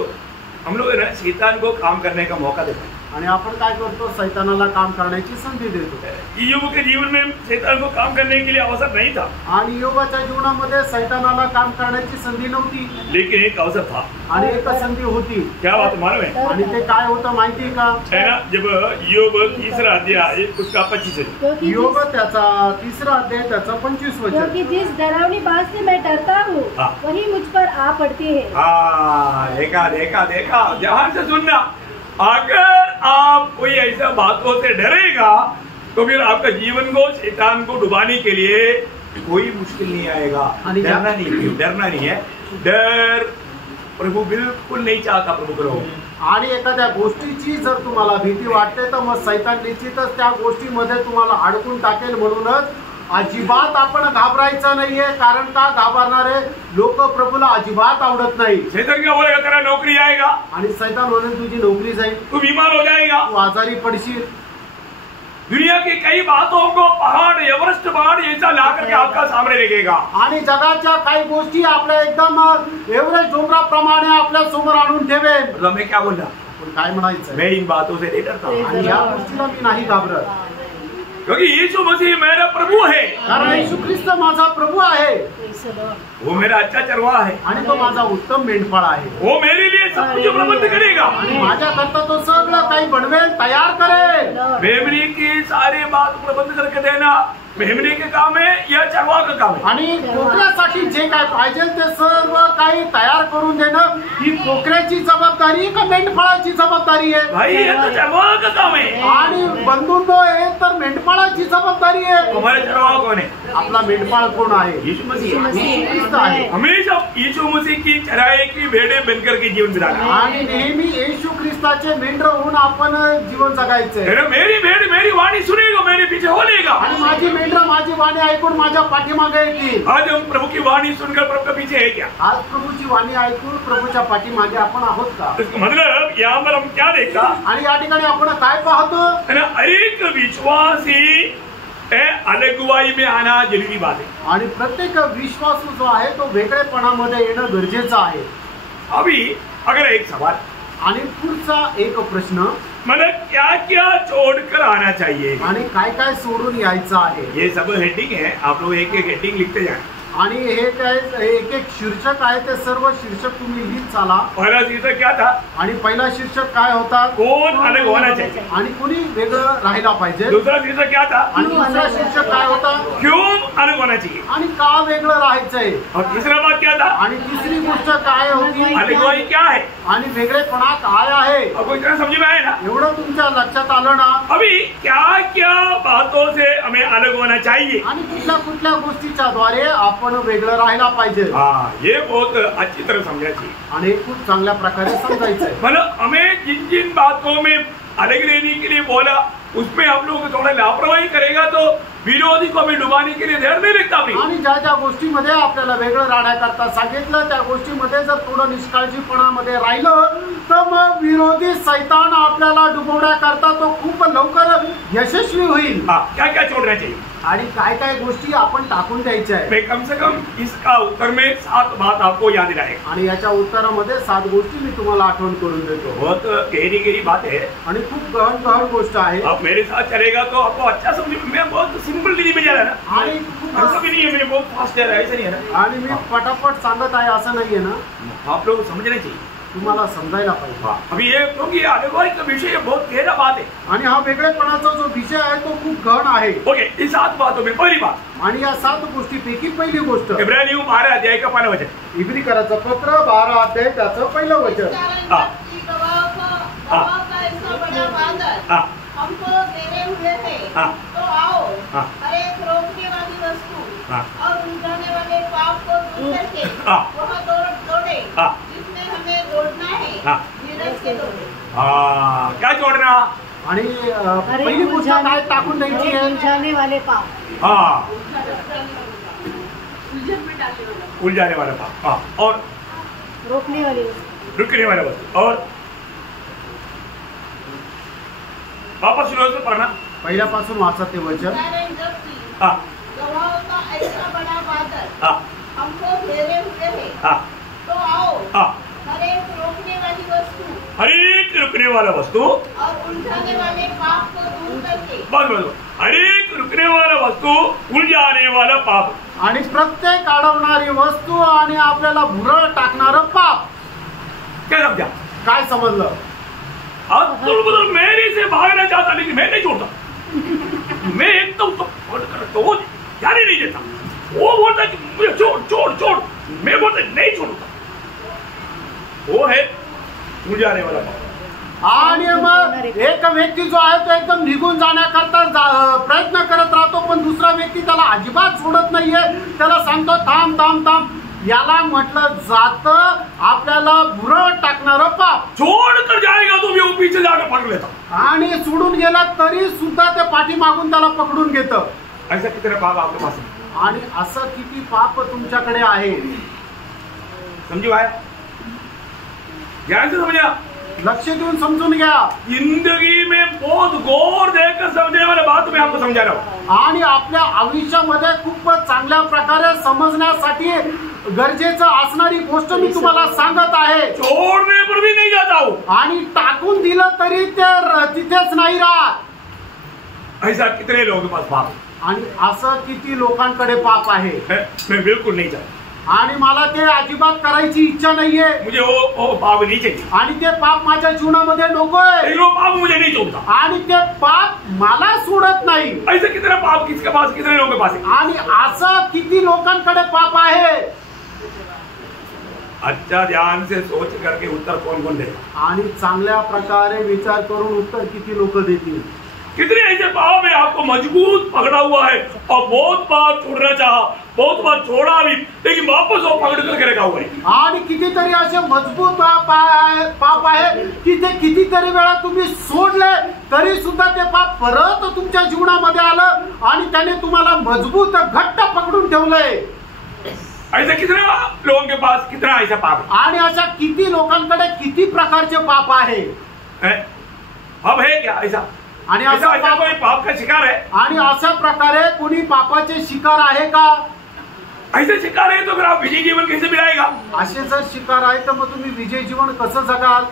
हम लोग है ना, शैतान को काम करने का मौका देते हैं। आणि आपण काय करतो, शैतानाला काम करण्याची संधी देतो. इय्योब के जीवन में शैतान को काम करने के लिए अवसर नहीं था, आणि इय्योबाच्या जीवनामध्ये शैतानाला काम करण्याची संधी नव्हती, लेकिन एक अवसर था. आणि एक संधी होती. क्या बात मालूम है? आणि ते काय होतं माहिती का? है ना, जब इय्योब तीसरा अध्याय उसका 25 इय्योब त्याचा 3रा अध्याय त्याचा 25 वचन. क्योंकि जिस डरावनी बात से मैं डरता हूँ वही मुझ पर आ पड़ती है. देखा देखा देखा, ध्यान से सुनना. अगर आप कोई ऐसा बातों से डरेगा तो फिर आपका जीवन को शैतान को डुबाने के लिए कोई मुश्किल नहीं आएगा. डरना नहीं है. डर प्रभु बिल्कुल नहीं चाहता प्रभु करो. आणि एखाद्या गोष्टीची जर तुम्हाला भीती वाटते तर मग शैतान निश्चितच त्या गोष्टीमध्ये तुम्हाला अडकून टाकेल. म्हणूनच अजिबात आपण घाबरायचं नाहीये, कारण का घाबरणारे लोक प्रभूला अजिबात आवडत नाही. शैतान क्या बोलेगा, तेरा नौकरी जाएगा, आणि शैतान म्हणून तुझी नोकरी जाईल, तू बीमार हो जाएगा, तू आजारी पडशील. दुनिया की कई बातों को पहाड़, एवरेस्ट पहाड़ ऐसा ला करके आपका सामने रखेगा. आणि जगाच्या काही गोष्टी आपल्या एकदम एवढे डोंगराप्रमाणे आपल्या समोर आणून ठेवेल. तो मैं क्या बोल रहा, पण काय म्हणायचं, मैं इन बातों से नहीं डरता. आणि या गोष्टीला मी नाही घाबरत, क्योंकि यीशु मसीह मेरा प्रभु है. कारण येशू ख्रिस्त माझा प्रभू आहे, वो मेरा अच्छा चरवाहा है, आणि तो माझा उत्तम मेंढपाळ आहे. वो मेरे लिए सब कुछ प्रबंध करेगा. आणि माझ्याकरता तो सगळं काही बनवेल, तयार करेल. मेमने की सारे बात प्रबंध करके देना मेमने के काम है या चरवाहा का काम है. आणि कोकऱ्यासाठी जे काय पाहिजे ते सर्व काही तयार करून देणं ही कोकऱ्याची जबाबदारी का मेंढपाळाची जबाबदारी आहे? भाई ये तो चरवाहा का काम है. आणि बंधूंनो हे तर मेंढपाळाची जबाबदारी आहे. हमारे चरवाहा कौन है? आपला मेंढपाळ कोण आहे? यीशु मसीह. येशू ख्रिस्त आहे. हमेशा यीशु मसीह की चराई की भेड़ें बनकर के जीवन बिताना. आणि नेहमी येशू ख्रिस्ताचे मेंढर होऊन आपण जीवन जगायचंय. मेरी भेड़ मेरी वाणी सुनेगा, मेरे पीछे हो लेगा. आणि माझी मेंढर माझी वाणी ऐकून माझ्या पाठीमागे येतील. आज हम प्रभु की वाणी सुनकर प्रभु के पीछे है क्या? आज प्रभूची वाणी ऐकून प्रभूच्या पाठीमागे आपण आहोत का? इसका मतलब यहाँ पर हम क्या देखा, आणि या ठिकाणी आपण काय पाहतो, एक विश्वासी अलगवाई में आना जरूरी बात है. आणि प्रत्येक विश्वासू जो आहे तो वेगळेपणामध्ये येणं गरजेचं आहे. अभी अगर एक सवाल, आणि पुढचा एक प्रश्न, मतलब क्या क्या छोड़कर आना चाहिए, आणि काय काय सोडून यायचं आहे. ये सब हेडिंग है, आप लोग एक एक हेडिंग लिखते जाए. आणि हे काय एक एक शीर्षक आहे, ते सर्व शीर्षक तुम्ही लिहित चाला. पहला शीर्षक क्या था? आणि पहिला शीर्षक काय होता, कौन अलग होना चाहिए. आणि कुणी वेगळं राहायला पाहिजे. दूसरा शीर्षक क्या था? आणि दुसरा शीर्षक काय होता, क्यों अलग होना चाहिए. आणि का वेगळं राहायचंय. और तीसरा बात क्या था? आणि तिसरी गोष्ट काय होती, अलगवाई क्या है. आणि वेगळेपणा काय आहे. आपको इतना समझ में आया ना? एवढं तुमच्या लक्षात आलं ना. अभी क्या क्या बातों से हमें अलग होना चाहिए, आणि कुठल्या कुठल्या गोष्टीच्या द्वारे आपण वेगळं राहायला पाहिजे. हाँ, ये बहुत अच्छी तरह समझना चाहिए. आणि खूप चांगल्या प्रकारे समजायचंय. मतलब हमें जिन जिन बातों में अलग रहने के लिए बोला उसमें हम लोग थोड़ा लापरवाही करेगा तो विरोधी को हमें डुबाने के लिए ध्यान नहीं रखता. आणि ज्या ज्या गोष्टीमध्ये आपल्याला वेगळं राहण्याकरता सांगितलं त्या गोष्टीमध्ये जर थोडं निष्काळजीपणामध्ये राहिलं तर मग विरोधी शैतान आपल्याला डुबवण्याकरता तो खूप लवकर यशस्वी होईल. क्या क्या छोड़ना चाहिए, आणि काय काय गोष्टी आपण टाकून द्यायच्या आहे. मैं कम से कम इसका उत्तर में 7 बात आपको याद दिलाएगा. आणि याच्या उत्तरामध्ये 7 गोष्टी मी तुम्हाला आठवण करून देतो. बहुत गहरी गहरी बात है आणि खूप गहन गहन गोष्ट आहे. आप मेरे साथ चलेगा तो आपको अच्छा समझ. मैं बहुत सिंपल नीति में जा रहा है ना, आणि ऐसा भी नहीं है मैं बहुत फास्ट जा रहा है, ऐसा नहीं है ना. आणि मी पटापट सांगत आहे असं नाहीये ना. आप लोग समझना चाहिए, तुम्हाला समजायला पाहिजे. अभी ये क्योंकि अलगवाई का विषय बहुत गहरा बात है. आणि हा वेगळेपणाचा जो विषय आहे तो खूप गहन आहे. ओके, इस 7 बातों में पहली बात, आणि या 7 गोष्टीपैकी पहिली गोष्ट, इब्रानियों 12 अध्याय का 1 वचन. इब्रिकराचं पत्र 12 अध्याय त्याचं पहिलं वचन. हमको घेरे हुए है. तो आओ हर एक रोकने वाली वस्तु और उलझाने वाले पाप को दूर करके वह दौड़े जिसमें हमें दौड़ना है, धीरज से दौड़े. क्या छोड़ना. आणि पहिली गोष्ट काय टाकून द्यायची आहे, उलझाने वाले पाप. हाँ, उलझाने वाला पाप. हाँ, और रोकने वाली रुकने वाला वस्तु. और वापस शुरू से पढ़ना. पहिल्यापासून वाचा ते वचन. कारण जबकि हाँ, गवाहों का ऐसा बड़ा बादल हाँ, हमको घेरे हुए है, हाँ, तो आओ हाँ, हर एक रोकने वाली वस्तु हर एक रुकने वाला वस्तु और उलझाने वाले पाप को दूर करके। बस हर एक रुकने वाला वस्तु उलझाने वाला पाप आणि प्रत्येक अडवणारी वस्तू आणि आपल्याला भुरळ टाकणारं पाप. क्या समझा? काय समजलं? अब तो मैं नहीं से भागना चाहता लेकिन मैं नहीं छोड़ता. मैं एकदम तो जाने नहीं देता. वो बोलता कि मुझे छोड़ छोड़ छोड़, मैं बोलता नहीं छोड़ता. वो है उलझाने वाला पाप. आणि मग एक व्यक्ती जो आहे तो एकदम निघून जाण्याकरता प्रयत्न करत राहतो, पण दुसरा व्यक्ती त्याला अजिबात सोडत नाहीये. त्याला सांगतो थांब थांब थांब. याला म्हटलं जातं आपल्याला भुरळ टाकणारं पाप. छोड़ कर जाएगा तो भी वो पीछे जाकर पकड़ लेता. आणि सोडून गेला तरी सुद्धा ते पाठी मागून त्याला पकडून घेतं. ऐसा कितने पाप आपके पास है? आणि असं किती पाप तुमच्याकडे आहे. समझी भाई? ध्यान से समझा. लक्ष देऊन समजून घ्या. जिंदगी में बहुत गौर देकर समझने वाले बात मैं आपको समझा रहा हूँ. आणि आपल्या आयुष्यामध्ये खूप चांगल्या प्रकारे समजण्यासाठी गरजेचं असणारी गोष्ट मी तुम्हाला सांगत आहे. छोड़ने पर भी नहीं जाता हूँ. आणि टाकून दिलं तरी ते तिथेच नाही राहत. ऐसा कितने लोगों के पास पाप है? आणि असं किती लोकांकडे पाप आहे. मैं बिल्कुल नहीं चाहता. आणि मला ते अजिबात करायची इच्छा नाहीये. मुझे वो पाप नहीं चाहिए. आणि ते पाप माझ्या जीवनामध्ये नकोय. लेकिन वो पाप मुझे नहीं छोड़ता. आणि ते पाप मला सोडत नाही. ऐसे कितना पाप किसके पास, कितने लोगों के पास है? आणि असं किती लोकांकडे पाप आहे. अच्छा ध्यान से सोच करके उत्तर कौन कौन देगा? आणि चांगल्या प्रकारे विचार करून उत्तर किती लोक देतील. कितने ऐसे पाप है आपको मजबूत पकड़ा हुआ है और बहुत बार छोड़ना चाहा, बहुत बार छोड़ा भी, लेकिन वापस वो पकड़ करके रखा हुआ है. आणि कितीतरी असे मजबूत पाप आहे की ते कितीतरी वेळा तुम्ही सोडले तरी सुद्धा ते पाप परत तुमच्या जीवनामध्ये आलं आणि त्याने तुम्हाला मजबूत घट्ट पकडून ठेवलंय. ऐसे कितने लोगों के पास कितना ऐसा पाप है? आणि अशा किती लोकांकडे किती प्रकारचे पाप आहे. अब है क्या ऐसा? आणि ऐसा कोई पाप का शिकार है? आणि अशा प्रकारे कोणी पापाचे शिकार आहे का? ऐसे शिकार है तो फिर आप विजय जीवन कैसे मिलाएगा? असे जर शिकार आहे तर मग तुम्ही विजय जीवन कसं जगाल?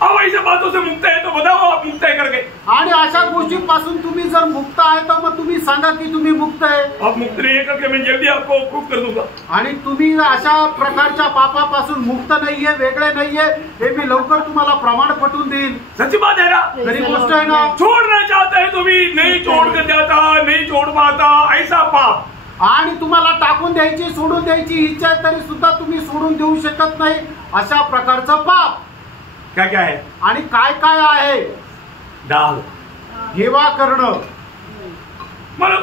अब ऐसे बातों से मुक्त है तो बताओ आप मुक्त है करके. आणि अशा गोष्टींपासून तुम्ही जर मुक्त आहे तर मग तुम्ही सांगा की तुम्ही मुक्त आहे. आप मुक्त नहीं है करके मैं जल्दी आपको प्रूफ कर दूंगा. आणि तुम्ही अशा प्रकारच्या पापापासून मुक्त नाहीये, वेगळे नाहीये, हे मी लवकर तुम्हाला प्रमाण पटवून देईल. सच्ची बात है ना? खरी गोष्ट आहे ना? छोड़ना चाहता है तो भी नहीं छोड़ कर जाता, नहीं छोड़ पाता. ऐसा पाप. आणि तुम्हाला टाकून द्यायची, सोडून द्यायची इच्छा आहे तरी सुद्धा तुम्ही सोडून देऊ शकत नाही. अशा प्रकारचं पाप क्या क्या है? आणि काय काय आहे? डाल हेवा करणं. मतलब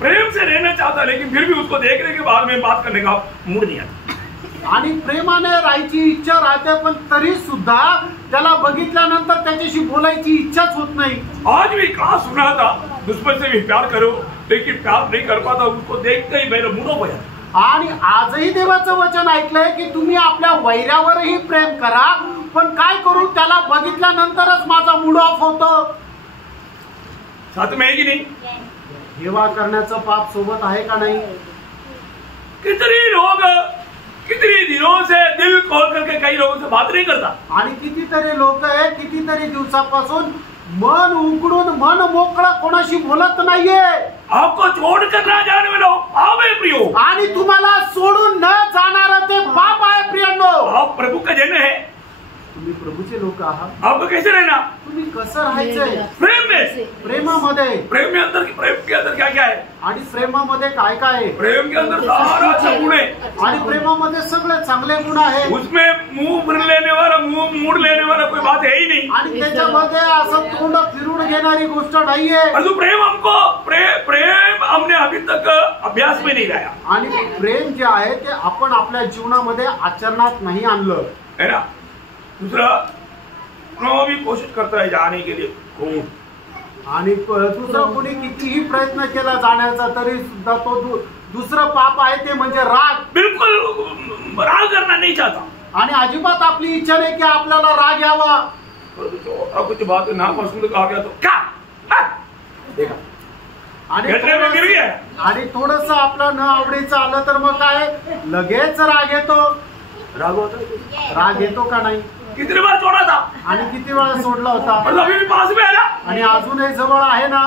प्रेम से रहना चाहता लेकिन फिर भी उसको देखने के बाद में बात करने का मूड नहीं आता. आणि प्रेमाने राहायची इच्छा राहते पण तरी सुद्धा त्याला बघितल्यानंतर त्याच्याशी बोलायची इच्छाच होत नाही. आज भी कहा सुना था दुश्मन से भी प्यार करो, लेकिन प्यार नहीं कर पाता. उसको देखते ही मेरा मूड ऑफ हो जाता. आणि आजही देवाचं वचन ऐकलंय की तुम्ही आपल्या वैरावरही प्रेम करा, पण काय करू त्याला बघितल्यानंतरच माझा मूड ऑफ होतो. साथ में है कि नहीं? हेवा करण्याचं पाप सोबत आहे का नाही? कितने लोग कितने दिनों से दिल खोल करके कई लोगों से बात नहीं करता. आणि कितीतरी लोक आहे कितीतरी दिवसापासून मन उघडून मन मोकळं कोणाशी बोलत नाहीये. आपको छोड़ कर ना जाने वाला पाप है प्रियो. आणि तुम्हाला सोडून न जाणार ते पाप आहे प्रियांनो. आप प्रभु का जन है. तुम्ही प्रभूचे लोक आहात. आपको कैसे रहना? तुम्ही कसं राहायचंय? प्रेम में. प्रेमामध्ये. प्रेम में अंदर प्रेम के अंदर क्या क्या है? आणि प्रेमामध्ये काय काय आहे? प्रेम के अंदर सारा अच्छा गुण है. आणि प्रेमामध्ये सगळे चांगले गुण आहेत. उसमें मुंह भर लेने वाला, मुंह मूड लेने वाला कोई बात है ही नहीं. आणि त्याच्यामध्ये असं तोंड फिरून घेणारी गोष्ट नाहीये. तो प्रेम हमको प्रेम हमने अभी तक अभ्यास में नहीं लाया. आणि प्रेम जे आहे ते आपण आपल्या जीवनामध्ये आचरणात नाही आणलं है ना. दूसरा भी कोशिश करता है जाने के लिए कौन. आणि दुसरं कोणी कितीही प्रयत्न केला जाण्याचा तरी सुद्धा तो दुसरं पाप आहे ते म्हणजे राग. बिल्कुल राग करना नहीं चाहता. आणि अजिबात आपली इच्छा नाही की आपल्याला राग यावा. कुछ बात ना पसंद आ गया तो क्या देखा आणि थोडस आपलं न आवडीचं आलं तर मग काय लगेच राग येतो. राग होता राग येतो का नाही? किती बार छोड़ा था आणि किती वेळा सोडला होता? अभी भी पास में है ना, आणि अजूनही जवळ आहे ना.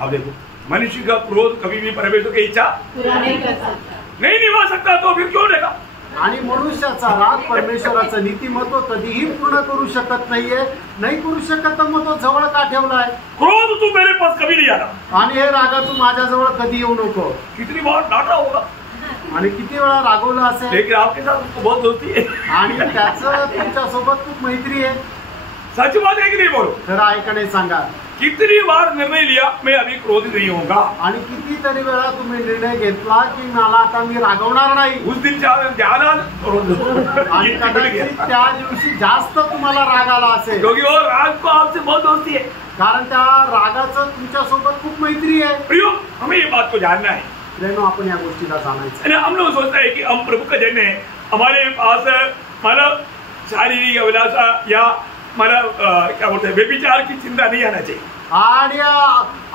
अब देखो मनुष्य का क्रोध कभी भी परमेश्वर की इच्छा पूरा नहीं कर सकता. नहीं निभा सकता, तो फिर क्यों देगा? आणि मनुष्याचा राग परमेश्वराचं नीतिमत्व कधीही पूर्ण करू शकत नाहीये. नाही करू शकत तर मग तो जवळ का ठेवलाय? क्रोध तू मेरे पास कभी नहीं आना. आणि हे रागा तू माझ्याजवळ कधी येऊ नको. कितनी बार डांटा होगा, आणि किती वेळा रागवलं असेल. लेकिन आपके साथ उसको बहुत दोस्ती है. आणि त्याचं तुमच्या सोबत खूप मैत्री आहे. सच बात है कि नहीं बोलो? खरं आहे का नाही सांगा. कितनी बार निर्णय लिया मैं अभी क्रोधित नहीं होगा. आणि कितीतरी वेळा तुम्ही निर्णय घेतला की मला आता मी रागवणार नाही. उस दिन ज्यादा क्रोध आणि कदाचित त्या दिवशी जास्त तुम्हाला राग आला असेल. क्योंकि वो राग को आपसे बहुत दोस्ती है. कारण त्या रागाचं तुमच्या सोबत खूप मैत्री आहे. प्रियो, हमें ये बात को जानना है. प्रेम, आपण या गोष्टीला जाणायचं. हम लोग सोचते हैं कि हम प्रभु का जन है, हमारे पास मतलब शारीरिक अभिलाषा या मतलब क्या बोलते हैं व्यभिचार की चिंता नहीं आना चाहिए. आणि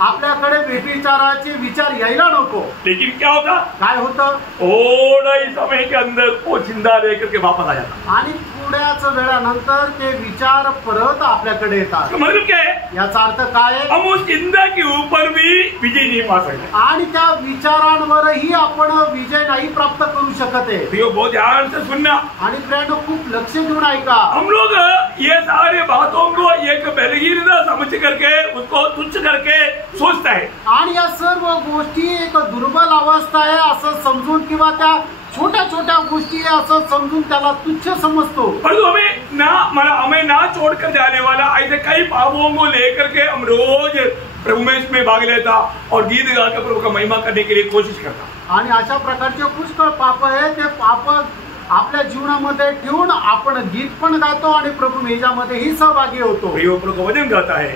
आपल्याकडे व्यभिचाराचे विचार यायला नको. लेकिन क्या होता, काय होतं, थोड़ा ही समय के अंदर वो चिंता लेकर के वापस आ जाता. आणि थोड्याच वेळानंतर ते विचार परत आपल्याकडे येतात. मतलब क्या है, याचा अर्थ काय आहे? हम उस चिंता के ऊपर भी विजय नहीं पा सकते. आणि त्या विचारांवरही आपण विजय नाही प्राप्त करू शकत आहे. प्रियो, बहुत ध्यान से सुनना. आणि प्रेम, खूप लक्ष देऊन ऐका. हम लोग ये सारे बातों को एक बलहीनता समझ करके उसको तुच्छ करके सोचता है. आणि या सर्व गोष्टी एक दुर्बल अवस्था आहे असं समजून किंवा त्या छोट्या छोट्या गोष्टी आहे असं समजून त्याला तुच्छ समजतो. परंतु हमें ना छोड़कर जाने वाला ऐसे कई पापों को लेकर के हम रोज प्रभु में इसमें भाग लेता और गीत गाकर प्रभु का महिमा करने के लिए कोशिश करता. आणि अशा प्रकारचे पुष्कळ पाप आहे. ते पाप आपल्या जीवनामध्ये ठेवून आपण गीत पण गातो आणि प्रभू मेजामध्येही सहभागी होतो. प्रभु का वचन गाता है,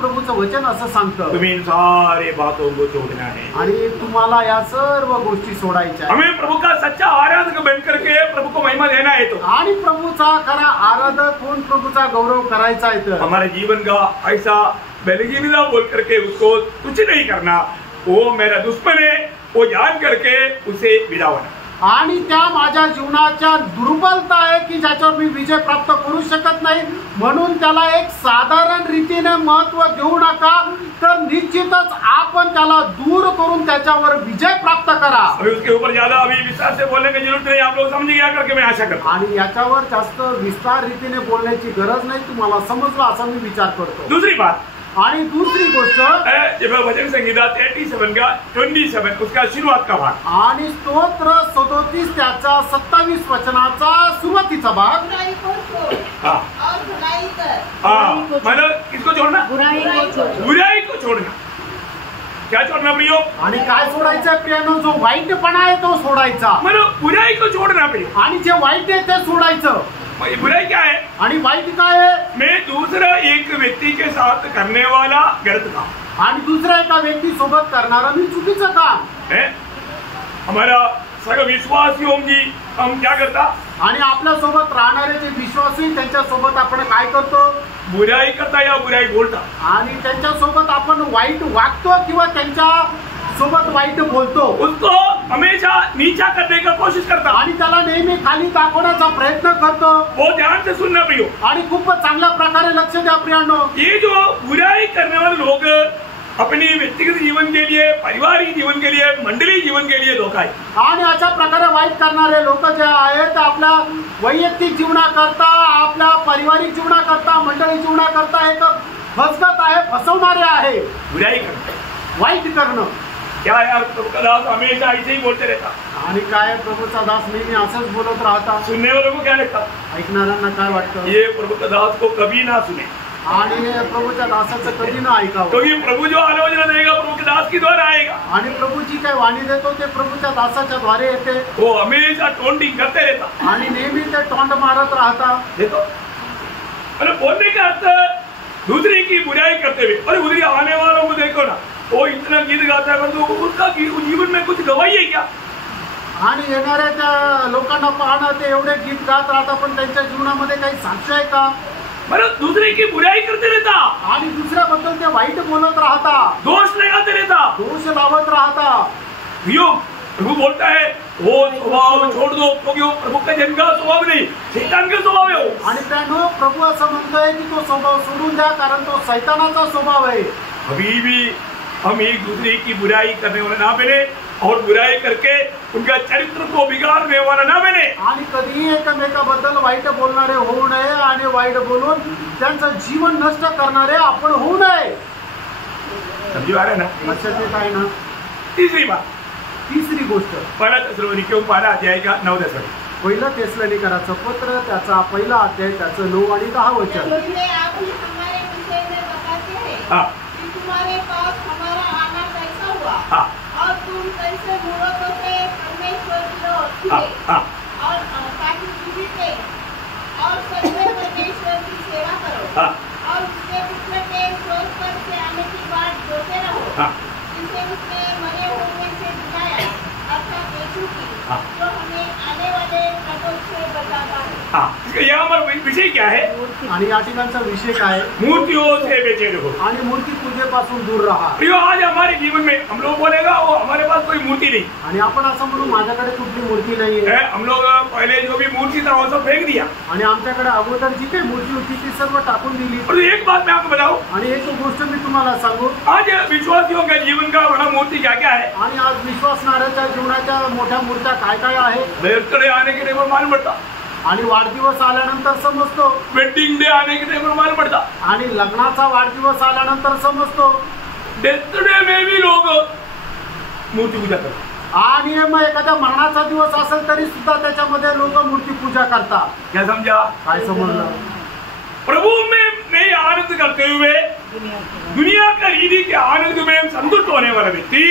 प्रभूचं वचन असं सांगतं, तुम्हें इन सारे बातों को छोड़ना है. आणि तुम्हाला या सर्व गोष्टी सोडायच्या. हमें प्रभु का सच्चा आराधक बन करके प्रभु को महिमा देना है. तो आणि प्रभूचा खरा आराधक होऊन प्रभूचा गौरव करायचा आहे. तर हमारे जीवन का ऐसा बलहीनता बोल करके उसको कुछ नहीं करना, वो मेरा दुश्मन है, वो जान करके उसे विदा होना. आणि त्या माझ्या जीवनाच्या दुर्बलता आहे की ज्याच्यावर मी विजय प्राप्त करू शकत नाही, म्हणून त्याला एक साधारण रीतीने महत्व देऊ नका, तर निश्चितच आपण त्याला दूर करून त्याच्यावर विजय प्राप्त करा. अभी उसके ऊपर ज्यादा अभी विस्तार से बोलने की जरूरत नहीं, आप लोग समझ गया करके मैं आशा करता हूं. आणि याच्यावर जास्त विस्तार रीतीने बोलण्याची गरज नाही, तुम्हाला समजलं असा मी विचार करतो. दूसरी बात, आणि दुसरी गोष्ट, जब वचन संहिता 37 का 27 उसका शुरुआत का भाग, आणि स्तोत्र 37 त्याचा 27 वचनाचा सुरुवातीचा भाग. बुराई को छोड़ हाँ और भलाई कर. मतलब किसको छोड़ना, बुराई को छोड़. बुराई को छोड़ना. क्या छोड़ना प्रियो, आणि काय सोडायचं प्रियानो, जो वाईटपणा आहे तो सोडायचा. मतलब बुराई को छोड़ना प्रियो. आणि जे वाईट आहे ते सोडायचं. बुराई क्या है, आणि वाईट काय आहे, मैं दूसरा एक व्यक्ति के साथ करने वाला गलत काम. आणि दुसऱ्या एका व्यक्ती सोबत करणारा मी चुकीचं काम. हमारा सगळं विश्वासी होम जी हम क्या करता, आणि आपल्या सोबत राहणारे जे विश्वासी त्यांच्या सोबत आपण काय करतो, बुराई करता या बुराई बोलता. आणि त्यांच्या सोबत आपण वाईट वागतो किंवा त्यांच्या सोबत वाईट बोलतो. उसको हमेशा नीचा करने का कोशिश करता. आणि त्याला नेहमी खाली दाखवण्याचा प्रयत्न करतो. वो ध्यान से सुनना प्रियो. आणि खूप चांगल्या प्रकारे लक्ष द्या प्रियांनो. ये जो बुराई करने वाले लोग अपनी व्यक्तिगत जीवन के लिए, पारिवारिक जीवन के लिए, मंडली जीवन के लिए धोखा है. आणि अशा प्रकारे वाईट करणारे लोक जे आहेत आपल्या वैयक्तिक जीवनाकरता, आपल्या पारिवारिक जीवनाकरता, मंडळी जीवनाकरता एक फसगत आहे, फसवणारे आहे. बुराई करना, वाईट करणं. क्या यार, प्रभु का दास हमेशा ऐसे ही बोलते रहता. आणि काय प्रभूचा दास नेहमी असंच बोलत राहता. सुनने वालों को क्या लगता, ऐकणाऱ्यांना काय वाटतं, ये प्रभु का दास को कभी ना सुने. आणि प्रभूच्या दासाचं कधी ना ऐकावं. क्योंकि प्रभु जो आलोचना देगा प्रभु के दास के द्वारा आएगा. आणि प्रभूची काय वाणी देतो ते प्रभूच्या दासाच्या द्वारे येते. वो हमेशा टोंटिंग करते रहता. आणि नेहमी ते तोंड मारत राहता. देखो, अरे बोलने का अर्थ दूसरे की बुराई करते हुए, अरे उधर आने वालों को देखो ना, वो इतना गीत गाता है, तो उसका जीवन में कुछ गवाही है क्या. आणि येणाऱ्या त्या लोकांना पाहणं, ते एवढे गीत गात राहतात पण त्यांच्या जीवनामध्ये काही साक्ष आहे का. मतलब दूसरे की बुराई करते रहता. आणि दुसऱ्याबद्दल ते वाईट बोलत राहता, दोष लगाते रहता. दोष लावत राहता. यो प्रभु बोलता है वो स्वभाव छोड़ दो, क्योंकि वो प्रभु का जन का स्वभाव नहीं, शैतान का स्वभाव है वो। आणि त्यानं प्रभू असं म्हणतोय की तो स्वभाव सोडून द्या, कारण तो शैतानाचा स्वभाव आहे। अभी भी हम एक दूसरे की बुराई करने वाला ना बने और बुराई करके उनका चरित्र को बिगाड़ने वाला ना बने। आणि कधीही एकमेकाबद्दल वाईट बोलणारे होऊ नये आणि वाईट बोलून त्यांचं जीवन नष्ट करणारे आपण होऊ नये। समझी आ रहा है ना? लक्षात येत आहे ना? तीसरी बात, तिसरी गोष्ट, पहिला तेसलोनिके 5 अध्याय का 9-10 वचन। पहिलं तेसलोनिकराचं पत्र त्याचा पहिला अध्याय त्याचं 9 आणि 10 वचन। हाँ तुम्हारे पास हमारा आना कैसा हुआ, हाँ और तुम कैसे मूर्खों से परमेश्वर की ओर फिरे, और ताकि जीवित रहे और सच में परमेश्वर की सेवा करो, और उसके पुत्र के स्वर्ग पर से आने की बात जोते रहो, जिसे उसने मरे होने से जिलाया, अर्थात यीशु की, जो हमें आने वाले प्रकोप से बचाता है। यहाँ पर विषय क्या है? आणि या ठिकाणचा विषय काय? मूर्तियों से बेचे रहो आणि मूर्ती पूजेपासून दूर राहा। प्रियो, आज हमारे जीवन में हम लोग बोलेगा वो हमारे पास कोई मूर्ति नहीं, आणि आपण असं म्हणू माझ्याकडे कुठली मूर्ती नाहीये। हम लोग पहले जो भी मूर्ति था वो सब फेंक दिया, आणि आमच्याकडे अगोदर जी काही मूर्ती होती ती सर्व टाकून दिली। और एक बात मैं आपको बताऊं, आणि एक गोष्ट मी तुम्हाला सांगू, आज विश्वासियों का जीवन का बड़ा मूर्ति क्या क्या है? आणि आज विश्वासणाऱ्याच्या जीवनाच्या मोठ्या मूर्त्या काय काय आहे? बर्थडे आने के टाइम मालूम पड़ता, आणि वाढदिवस आल्यानंतर समजतो, वेडिंग डे आने के टाइम मालूम पड़ता, आणि लग्नाचा वाढदिवस आल्यानंतर समजतो, डेथ डे में भी लोग मूर्ति पूजा करते, आणि मग एखाद्या मरणाचा दिवस असेल तरी सुद्धा त्याच्यामध्ये लोक मूर्ती पूजा करतात। क्या समझा? काय समजलं? प्रभु में नहीं आनंद करते हुए दुनिया का रीति के आनंद में संतुष्ट होने वाला व्यक्ति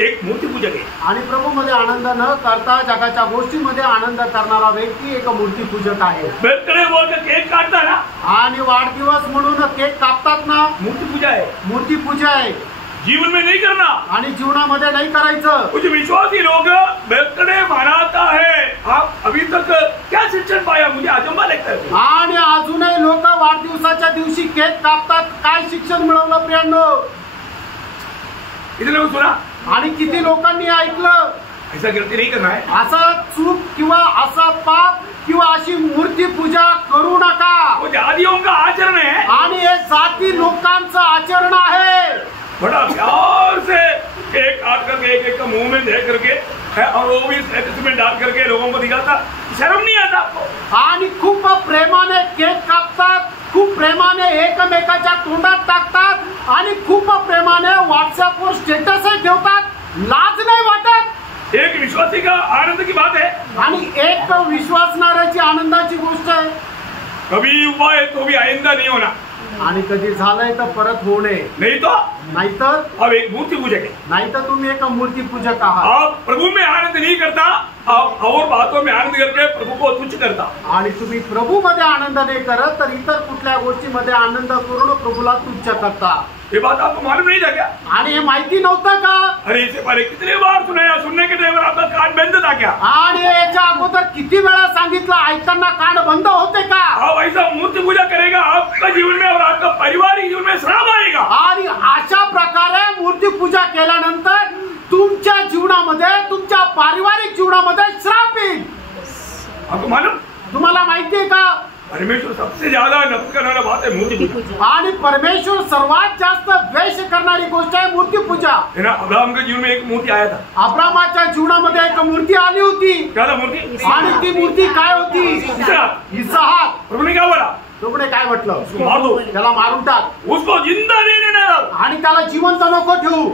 एक मूर्ति पूजक है। आणि प्रभू मध्ये आनंद न करता जगाच्या गोष्टीमध्ये आनंद करणारा व्यक्ती एक मूर्ती पूजक आहे। बर्थडे बोलकर केक काटता ना, आणि वाढदिवस म्हणून केक कापतात ना, मूर्ति पूजा है। मूर्ती पूजा आहे। जीवन में नहीं करना, आणि जीवनामध्ये नाही करायचं। कुछ विश्वासी लोग बर्थडे मनाता है, आप अभी तक क्या शिक्षण पाया? मुझे अचंबा लगता है। आणि अजूनही लोक वाढदिवसाच्या दिवशी केक कापतात, काय शिक्षण मिळवलं प्रियांनो? इतने लोग सुना, आणि किती लोकांनी ऐकलं? ऐसा गलती नहीं करना है, असा चूक किंवा असा पाप किंवा अशी मूर्ती पूजा करू नका। वो जातियों का आचरण है, आणि हे जाती लोकांचं आचरण आहे। बड़ा प्यार से केक काट करके एक का मुंह में दे करके और वो भी स्टेटस में डाल करके लोगों को दिखाता, शर्म नहीं आता आपको? आणि खूप प्रेमाने केक कापतात, खूप प्रेमाने एकमेकाच्या तोंडात टाकतात, आणि खूप प्रेमाने व्हॉट्सअपवर स्टेटसही ठेवतात, लाज नाही वाटत? एक विश्वासी का आनंद की बात है, आणि एक विश्वासणाऱ्याची आनंदाची गोष्ट आहे। कभी हुआ है तो भी आइंदा नहीं होना, आणि कधी झालंय तर परत होऊ नये, नहीं तो नाहीतर अब एक मूर्ति पूजक है। नाहीतर तुम्ही एक मूर्ती पूजक आहात। आप प्रभु में आनंद नहीं करता, आप और बातों में आनंद करके प्रभु को तुच्छ करता, आणि तुम्ही प्रभू मध्ये आनंद नाही करत तर इतर कुठल्या गोष्टीमध्ये आनंद करून प्रभूला तुच्छ करता। ये बात आपको मालूम नहीं था क्या? आणि हे माहिती नव्हतं का? अरे इससे पहले कितने बार सुनाया, सुनने के टाइम आपका कान बंद था क्या? आणि याच्या अगोदर किती वेळा सांगितलं, ऐकताना कान बंद होते का? आप ऐसा मूर्ति पूजा करेगा, आपका जीवन में और आपका पारिवारिक जीवन में श्राप आएगा। आणि अशा प्रकारे मूर्ती पूजा केल्यानंतर तुमच्या जीवनामध्ये, तुमच्या पारिवारिक जीवनामध्ये श्राप येईल। आपको मालूम? तुम्हाला माहितीये का? परमेश्वर सबसे ज्यादा नफरत करने वाला बात है मूर्ति पूजा। आणि परमेश्वर सर्वात जास्त द्वेष करणारी गोष्ट आहे मूर्ती पूजा। है ना? अब्राहम के जीवन में एक मूर्ति आया था, अब्रामाच्या जीवनामध्ये एक मूर्ति आली होती। क्या था मूर्ति? आणि ती मूर्ती काय होती? इसहाक। प्रभु ने क्या बोला? प्रभूने काय म्हटलं? मार दो, त्याला मारून टाक, उसको जिंदा नहीं रहने दो, आणि त्याला जिवंत नको ठेवू।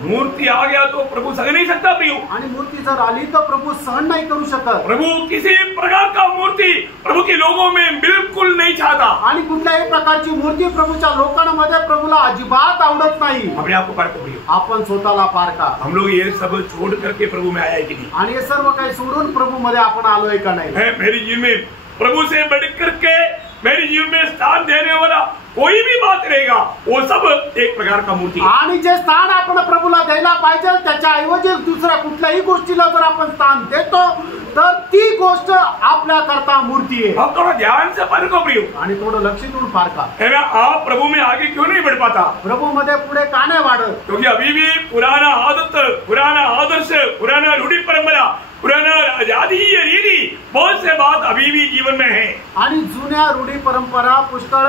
मूर्ति आ गया तो प्रभु सह नहीं सकता प्रियो। आणि मूर्ती जर आली तर प्रभू सहन नाही करू शकत। प्रभु किसी प्रकार का मूर्ति प्रभु के लोगों में बिल्कुल नहीं चाहता। आणि कुठल्याही प्रकारची मूर्ती प्रभूच्या लोकांमध्ये प्रभूला अजिबात आवडत नाही। अपने आप को पारखो प्रियो, आपण स्वतःला पारखा। हम लोग ये सब छोड़ करके प्रभु में आया है कि नहीं? आणि हे सर्व काही सोडून प्रभू मध्ये आपण आलोय का नाही? है मेरे जीवन में प्रभु से बढ़ करके मेरे जीवन में स्थान देने वाला कोई भी बात रहेगा, वो सब एक प्रकार का मूर्ति है। आणि जे स्थान आपण प्रभूला द्यायला पाहिजे त्याच्या ऐवजी दुसऱ्या कुठल्याही गोष्टीला जर आपण स्थान देतो तर ती गोष्ट आपल्या करता मूर्ती आहे। अब थोड़ा ध्यान से पढ़ को प्रियो, आणि थोडं लक्ष देऊन फारका है ना। आप प्रभु में आगे क्यों नहीं बढ़ पाता? प्रभू मध्ये पुढे का नाही वाढत? क्योंकि अभी भी पुराना आदत, पुराना आदर्श, पुराना रूढ़ी परंपरा, पुराना जातीय रीति, बहुत से बात अभी भी जीवन में है। आणि जुन्या रूढी परंपरा पुष्कळ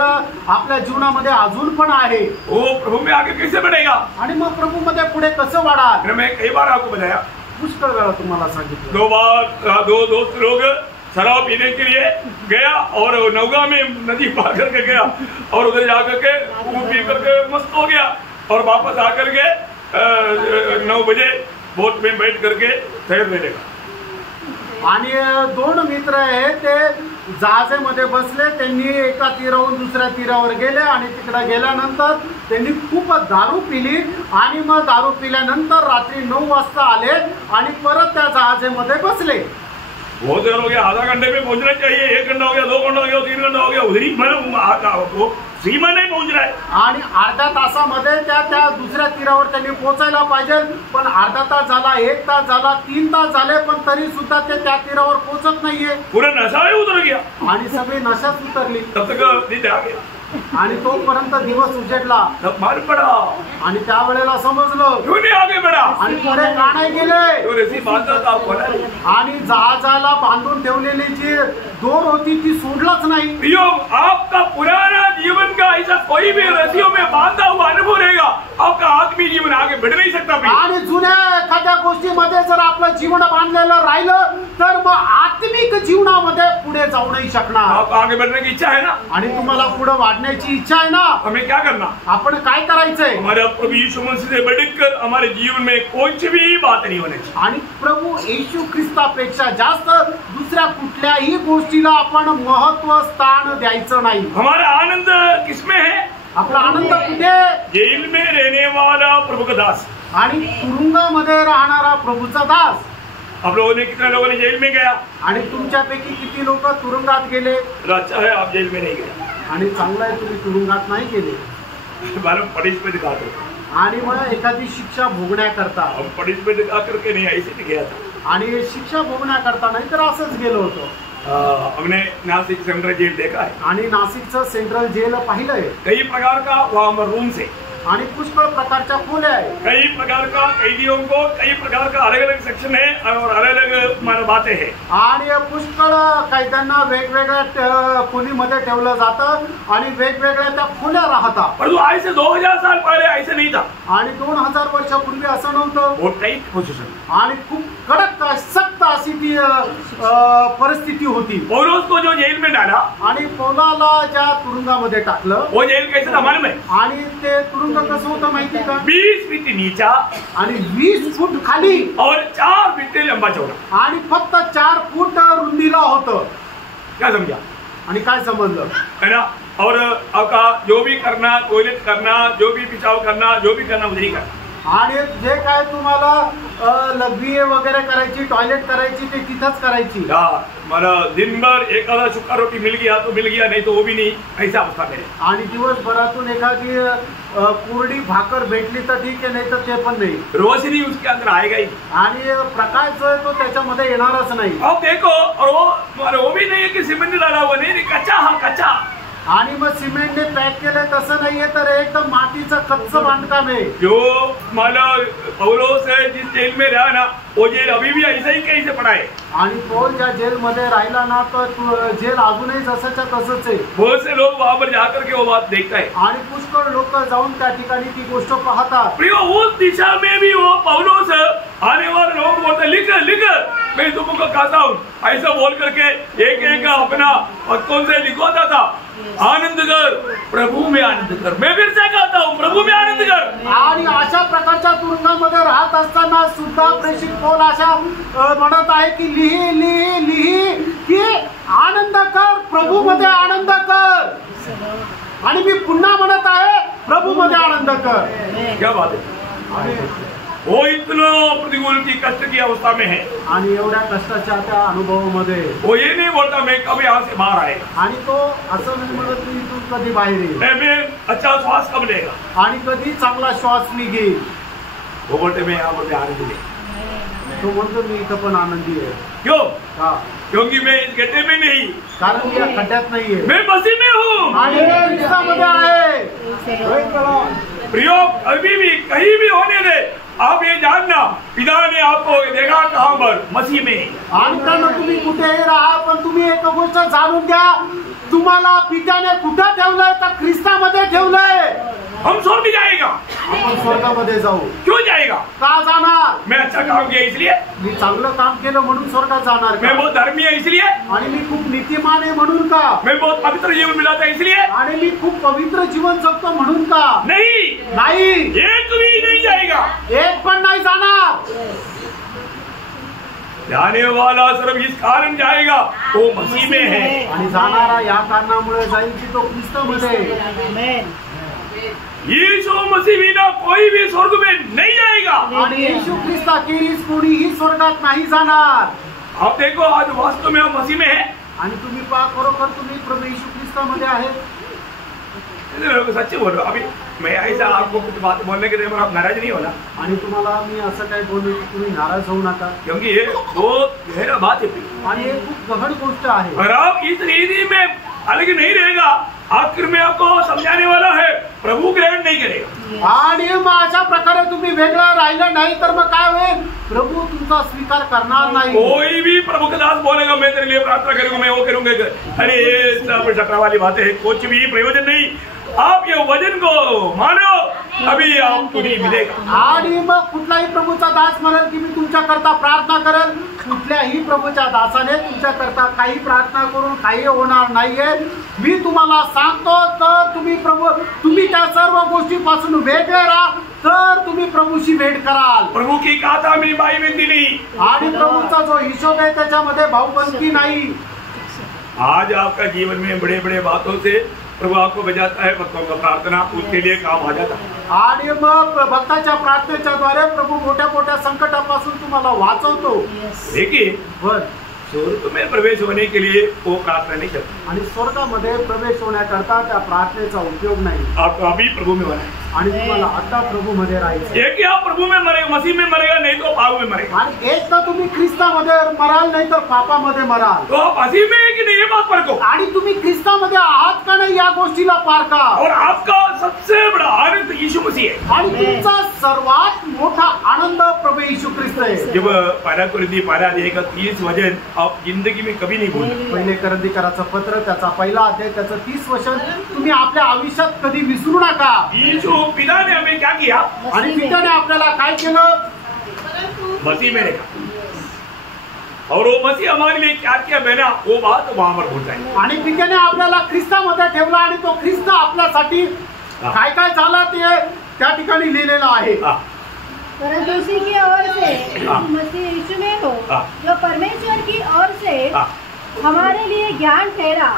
आपल्या जीवनामध्ये अजून पण आहे। वो प्रभु में आगे कैसे बढ़ेगा? आणि मग प्रभु मध्ये पुढे कसं वाढाल? मैं कई बार आपको बताया, पुष्कळ वेळा तुम्हाला सांगितलं। दो दोस्त लोग शराब पीने के लिए गया और नौगा में नदी पार करके गया और उधर जाकर के वो पी करके मस्त हो गया और वापस आकर के 9 बजे बोट में बैठ करके ठहरने लगा। आणि दोन मित्र आहेत, ते जहाजामध्ये बसले, त्यांनी एका तीरावरून दुसऱ्या तीरावर गेले आणि तिकडे गेल्यानंतर त्यांनी खूप दारू पिली आणि मग दारू पिल्यानंतर रात्री 9 वाजता आले आणि परत त्या जहाजामध्ये बसले। बहुत देर हो गया, आधा घंटे में पहुंचना चाहिए, 1 घंटा हो गया, 2 घंटा हो गया, 3 घंटा हो गया, उधर ही सीमा नहीं पहुंच रहा है। आणि अर्ध्या तासामध्ये त्या दुसऱ्या तीरावर त्यांनी पोहोचायला पाहिजे, पण अर्धा तास झाला, 1 तास झाला, 3 तास झाले, पण तरी सुद्धा ते त्या तीरावर पोहोचत नाहीये। पूरा नशा ही उतर गया आणि सगळी नशाच उतरली। तब तक नींद आ गया आणि तोपर्यंत दिवस उजेडला तब मालूम पड़ा आणि त्यावेळेला समजलं क्यों नहीं आगे बढ़ा आणि पुढे का नाही गेले। तो रस्सी बांधता था बोला आणि जहाजाला बांधून ठेवलेली जी दोर होती ती सोडलाच नाही। प्रियो, आपका पुराना जीवन का ऐसा कोई भी रस्सियों में बांधा हुआ अनुभव रहेगा, आपका आत्मीय जीवन आगे बढ़ नहीं सकता। आणि जुन्या एखाद्या गोष्टीमध्ये जर आपलं जीवन बांधलेलं राहिलं तर मग आत्मिक जीवनामध्ये पुढे जाऊ नाही शकणार। आप आगे बढ़ने की इच्छा है ना, आणि तुम्हाला पुढे वाढण्याची इच्छा आहे ना, हमें क्या करना? आपण काय करायचंय? हमारा प्रभु यीशु मसीह से बढ़कर हमारे जीवन में कुछ भी बात नहीं होनी चाहिए। आणि प्रभू येशू ख्रिस्तापेक्षा जास्त दुसऱ्या कुठल्याही गोष्टीला आपण महत्व स्थान द्यायचं नाही। हमारा आनंद किसमें है? आपला आनंद कुठे? जेल में रहने वाला प्रभु का दास। आणि तुरुंगामध्ये राहणारा प्रभूचा दास। आप लोगों ने, कितने लोगों ने जेल में गया? आणि तुमच्यापैकी किती लोक तुरुंगात गेले? अच्छा है आप जेल में नहीं गए, आणि चांगलं आहे तुम्ही तुरुंगात नाही गेले। पनिशमेंट दिखाते हो आणि मग एखादी शिक्षा भोगण्याकरता, हम पनिशमेंट दिखा करके नहीं, ऐसे नहीं गया था। आणि शिक्षा भोगण्याकरता नाही तर असंच गेलो होतो। हमने नासिक सेंट्रल जेल देखा है आणि नाशिकचं सेंट्रल जेल पाहिलंय। कई प्रकार का वहाँ रूम से, आणि पुष्कळ प्रकारच्या खोल्या आहेत। कई प्रकार का कैदियों को कई प्रकार का अलग अलग सेक्शन है और अलग अलग बातें हैं। आणि पुष्कळ कैद्यांना वेगवेगळ्या खोलीमध्ये ठेवलं जातं आणि वेगवेगळ्या त्या खोल्या राहतात। पर आज से 2000 साल पहले ऐसे नहीं था। आणि 2000 वर्षापूर्वी असं नव्हतं। बहुत टाइट पोजीशन आणि खूप कडक सक्त अशी ती परिस्थिती होती। पौलुस को जो जेल में डाला, आणि पौलाला ज्या तुरुंगामध्ये टाकलं, वो जेल कैसे था मालूम है? आणि ते तुरुंग कसं होतं माहिती का? 20 फीट नीचा आणि 20 फूट खाली और 4 फीट लंबा चौड़ा, आणि फक्त 4 फूट रुंदीला होतं। क्या समझा? आणि काय समजलं है ना? और आपका जो भी करना, टॉयलेट करना, जो भी पिशाब करना, जो भी करना उधर ही करना। आणि जे काय तुम्हाला लघवी वगैरे करायची, टॉयलेट करायची, ते तिथंच करायची। मला दिन भर एखादा सुक्का रोटी मिल गया तो मिल गया, नहीं तो वो भी नहीं, ऐसा अवस्था है। आणि दिवसभरातून एखादी कोरडी भाकर भेटली तर ठीक आहे, नाही तर ते पण नाही। रोशनी उसके अंदर आएगा ही, आणि प्रकाश जो आहे तो त्याच्यामध्ये येणारच नाही। अब देखो, और वो भी नहीं है कि सीमेंट डाला हुआ, नहीं, कच्चा, हाँ कच्चा। आणि मग सिमेंटने पॅक केले तसं नाहीये, तर एकदम मातीचं कच्चं बांधकाम आहे। जो मला पौलुस जिस जेल में रहा ना, वो जेल अभी भी ऐसा ही कैसे पड़ा है। आणि पौल ज्या जेल मध्ये राहिला ना, तर जेल अजूनही जसंच्या तसंच आहे। बहुत से लोग वहाँ पर जाकर के वो बात देखता है। आणि पुष्कळ लोक जाऊन त्या ठिकाणी ती गोष्ट पाहतात। प्रियो, उस दिशा में भी वो पौलुस आने वाले लोग बोलते, लिख लिख मैं तुमको कहता हूँ, ऐसा बोल करके एक एक अपना पत्तों से लिखवाता था। आनंद कर, प्रभु में आनंद कर। मैं फिर से कहता हूँ, प्रभु में आनंद कर। आणि अशा प्रकारच्या तुरुंगामध्ये राहत असताना सुद्धा प्रेषित पौल अशा म्हणत आहे की लिही लिही लिही की आनंद कर, प्रभु मध्ये आनंद कर। आणि मी पुन्हा म्हणत आहे, प्रभु मध्ये आनंद कर। क्या बात है? वो इतना प्रतिकूल की कष्ट की अवस्था में है, आणि एवढ्या कष्टाच्या त्या अनुभवामध्ये वो ये नहीं बोलता मैं कब यहाँ से बाहर आए, आणि तो असं नाही म्हणत की तू कधी बाहेर येईल, मैं अच्छा श्वास कब लेगा, आणि कधी चांगला श्वास निघेल। वो बोलते मैं यहाँ पर आनंद ले। तो म्हणतो मी इथं पण आनंदी आहे. क्यों? का? क्योंकि मैं इस गड्ढे में नहीं, कारण मी या खड्ड्यात नाहीये, मैं मसीह में हूँ आणि मी ख्रिस्तामध्ये आहे. प्रियो, अभी भी कहीं भी होने दे, आप ये जानना पिता ने आपको देखा कहाँ पर, मसीह में. आणि त्यानं तुम्ही कुठेही राहा, पण तुम्ही एक गोष्ट जाणून घ्या, तुम्हाला पित्याने कुठं ठेवलंय तर ख्रिस्तामध्ये ठेवलंय. हम स्वर्ग जाएगा. आपण स्वर्गामध्ये जाऊ. क्यों जाएगा? का जाणार? मैं अच्छा काम किया इसलिए, मी चांगलं काम केलं म्हणून स्वर्गात जाणार मैं का? बहुत धर्मी है इसलिए, आणि मी खूप नीतिमान आहे म्हणून का? मैं बहुत पवित्र जीवन मिलाता है इसलिए, आणि मी खूप पवित्र जीवन जगतो म्हणून का? नहीं, नाही, एक भी नहीं जाएगा. एक पण नाही जाणार. जाने वाला सिर्फ इस कारण जाएगा, वो मसीह में है. आणि जाणारा या कारणामुळे जाईल की तो ख्रिस्तामध्ये आहे. यीशु मसीह बिना कोई भी स्वर्ग में नहीं जाएगा. आणि येशू ख्रिस्ताखेरीज कोणीही स्वर्गात नाही जाणार. आप देखो आज वास्तव में हम मसीह में है. आणि तुम्ही पहा, खरोखर तुम्ही प्रभू येशू ख्रिस्तामध्ये आहेत. सच्चे बोल रहा हूं. अभी मैं ऐसा आपको कुछ बात बोलने के लिए आप नाराज नहीं होना, आणि तुम्हाला मी असं काही बोलू की तुम्ही नाराज होऊ नका, क्योंकि ये बहुत गहरा बात है. आणि हे खूप गहन गोष्ट आहे. और आप इस रीति में अलग नहीं रहेगा, आखिर में आपको समझाने वाला है, प्रभु ग्रहण नहीं करेगा. आणि मग अशा प्रकारे तुम्ही वेगळं राहिलं नाही तर मग काय होईल? प्रभू तुमचा स्वीकार करणार नाही. कोई भी प्रभु का दास बोलेगा मैं तेरे लिए प्रार्थना करूंगा, मैं वो करूंगा, अरे ये सब टकरा वाली बातें है, कुछ भी प्रयोजन नहीं. आप ये वचन को मानो, अभी आपको नहीं मिलेगा. आणि मग कुठलाही प्रभूचा दास म्हणेल की मी तुमच्या करता प्रार्थना करेल, कुठल्याही प्रभूच्या दासाने तुमच्या करता काही प्रार्थना करून काही होणार नाहीये. मी तुम्हाला सांगतो, तर तुम्ही त्या सर्व गोष्टीपासून वेगळे राहा, तर तुम्ही प्रभूशी भेट कराल. प्रभू की गाथा में भाई बंदी नहीं. आणि प्रभूचा जो हिशोब आहे त्याच्यामध्ये भाऊबंदी नाही. आज आपका जीवन में बड़े बड़े बातों से प्रभु आपको बचाता है, भक्तों का प्रार्थना उसके लिए काम आ जाता है. आणि मग भक्ताच्या प्रार्थनेच्या द्वारे प्रभू मोठ्या मोठ्या संकटापासून तुम्हाला वाचवतो. देखिए, बर स्वर्ग में प्रवेश होने के लिए वो प्रार्थना नहीं करती. आणि स्वर्गामध्ये प्रवेश होण्याकरता त्या प्रार्थनेचा उपयोग नाही. आपको अभी प्रभु में होना है. आणि तुम्हाला आता प्रभू मध्ये राहायचं. एक ही आप प्रभु में मरेगा, मसीह में मरेगा, नहीं तो पाप में मरेगा. आणि एक तर तुम्ही ख्रिस्तामध्ये मराल, नाही तर पापामध्ये मराल. तो आप मसीह में है कि नहीं, ये बात परखो. आणि तुम्ही ख्रिस्तामध्ये आहात का नाही या गोष्टीला पारखा. और आपका सबसे बड़ा आनंद यीशु मसीह है. आणि तुमचा सर्वात मोठा आनंद प्रभू येशू ख्रिस्त आहे. जब पहला कुरिन्थी 12:31 वचन आप जिंदगी में कभी नहीं भूलना. पहिले करंदीकराचं पत्र त्याचा पहिला अध्याय त्याचं 30 वचन तुम्ही आपल्या आयुष्यात कधी विसरू नका. यीशु पिता ने हमें क्या किया, आणि पित्याने आपल्याला काय केलं? मसीह में रखा. और वो मसीह हमारे लिए क्या किया बहना, वो बात वहां पर भूल जाए. आणि पित्याने आपल्याला ख्रिस्तामध्ये ठेवला, आणि तो ख्रिस्त आपल्यासाठी काय काय झाला ते त्या ठिकाणी लिहिलेलं आहे. परंतु उसी की ओर से मसीह यीशु में हो, जो परमेश्वर की ओर से हमारे लिए ज्ञान ठहरा,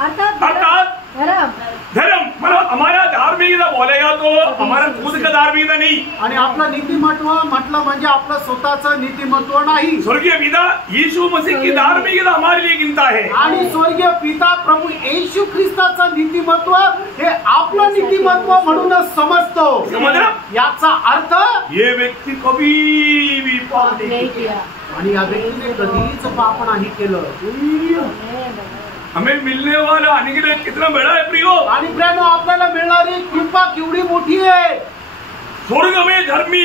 अर्थात धर्म. मतलब हमारा धार्मिकता बोलेगा तो हमारा खुद का धार्मिकता नहीं. आणि आपलं नीतिमत्व म्हटलं म्हणजे आपलं स्वतःचं नीतिमत्व नाही. स्वर्गीय पिता यीशु मसीह की धार्मिकता हमारे लिए गिनता है. आणि स्वर्गीय पिता प्रभू येशू ख्रिस्ताचं नीतिमत्व हे आपलं नीतिमत्व म्हणूनच समजतो. समजलं? याचा अर्थ ये व्यक्ति कभी भी पाप नहीं किया. आणि या व्यक्तीने कधीच पाप नाही केलं. हमें मिलने वाला अनुग्रह कितना बड़ा है प्रियो. आणि प्रेनो आपल्याला मिळणारी कृपा केवढी मोठी आहे. स्वर्ग में धर्मी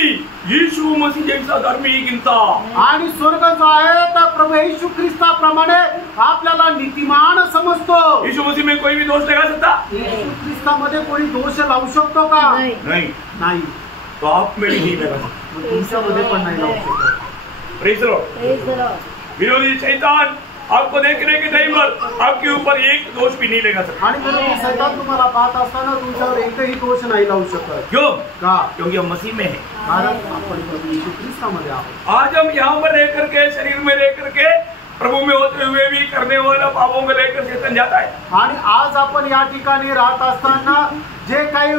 यीशु मसीह जैसा धर्मी गिनता. आणि स्वर्ग जो आहे तर प्रभू येशू ख्रिस्ताप्रमाणे आपल्याला नीतिमान समजतो. यीशु मसीह में कोई भी दोष लगा सकता? येशू ख्रिस्तामध्ये कोणी दोष लावू शकतो का? नहीं. नाही. तो आप में नहीं लगा सकता, तुमच्यामध्ये पण नाही लावू शकत. Praise the Lord. विरोधी शैतान आपको देखने के टाइम पर आपके ऊपर एक दोष भी नहीं लगा सकता. आणि विरोधी शैतान तुम्हाला पाहत असताना तुमच्यावर एकही दोष नाही लावू शकत. क्यों? का? क्योंकि हम मसीह में हैं. कारण आपण प्रभू येशू ख्रिस्तामध्ये आहोत. आज हम यहाँ पर रह करके, शरीर में रह करके, प्रभु में होते हुए भी करने वाला पापों को लेकर शैतान जाता है. आणि आज आपण या ठिकाणी राहत असताना जे काही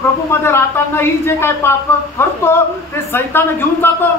प्रभू मध्ये राहतानाही जे काही पाप करतो ते शैतान घेऊन जातो.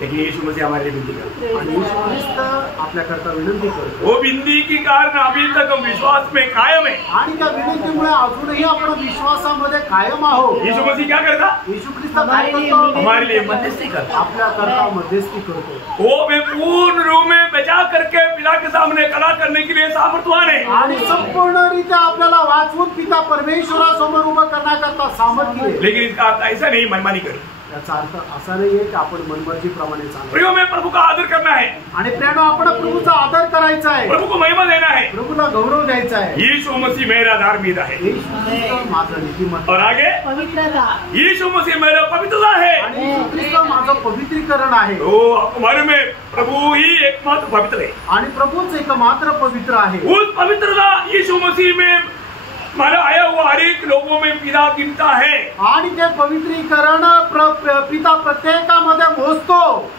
लेकिन यीशु मसीह हमारे लिए विनती करते आणि येशू ख्रिस्त आपल्याकरता विनंती करतो वो विनती के कारण अभी तक हम विश्वास में कायम है। आणि त्या विनंतीमुळे अजूनही आपण विश्वासामध्ये कायम आहोत। यीशु मसीह क्या करता? येशू ख्रिस्त काय करतो? हमारे लिए मध्यस्थी करता, आपल्याकरता मध्यस्थी करतो। वो वे पूर्ण रूप में बचा करके पिता के सामने खड़ा करने के लिए सामर्थ्यवान है। आणि संपूर्णरित्या आपल्याला वाचवून पिता परमेश्वरासमोर उभं करण्याकरता सामर्थ्य आहे। लेकिन इसका अर्थ ऐसा नहीं मनमानी करो। याचा अर्थ असा नाहीये की आपण मनमर्जीप्रमाणे चालू। प्रियो में प्रभु का आदर करना है, आणि प्रेम आपण प्रभूचा आदर करायचा आहे, प्रभु को महिमा देना है, प्रभूला गौरव द्यायचा आहे। यीशु मसीह मेरा धार्मिकता है येशू ख्रिस्त माझा नीतिमत्ता और आगे पवित्रता, यीशु मसीह मेरा पवित्रता है। आणि येशू ख्रिस्त माझं पवित्रीकरण आहे। तो हमारे में प्रभु ही एकमात्र पवित्र है। आणि प्रभूच एकमात्र पवित्र आहे। उस पवित्रता यीशु मसीह में मारा आया हुआ हर एक लोगों में पिता गिनता है। आणि ते पवित्रीकरण पिता प्रत्येकामध्ये मोजतो।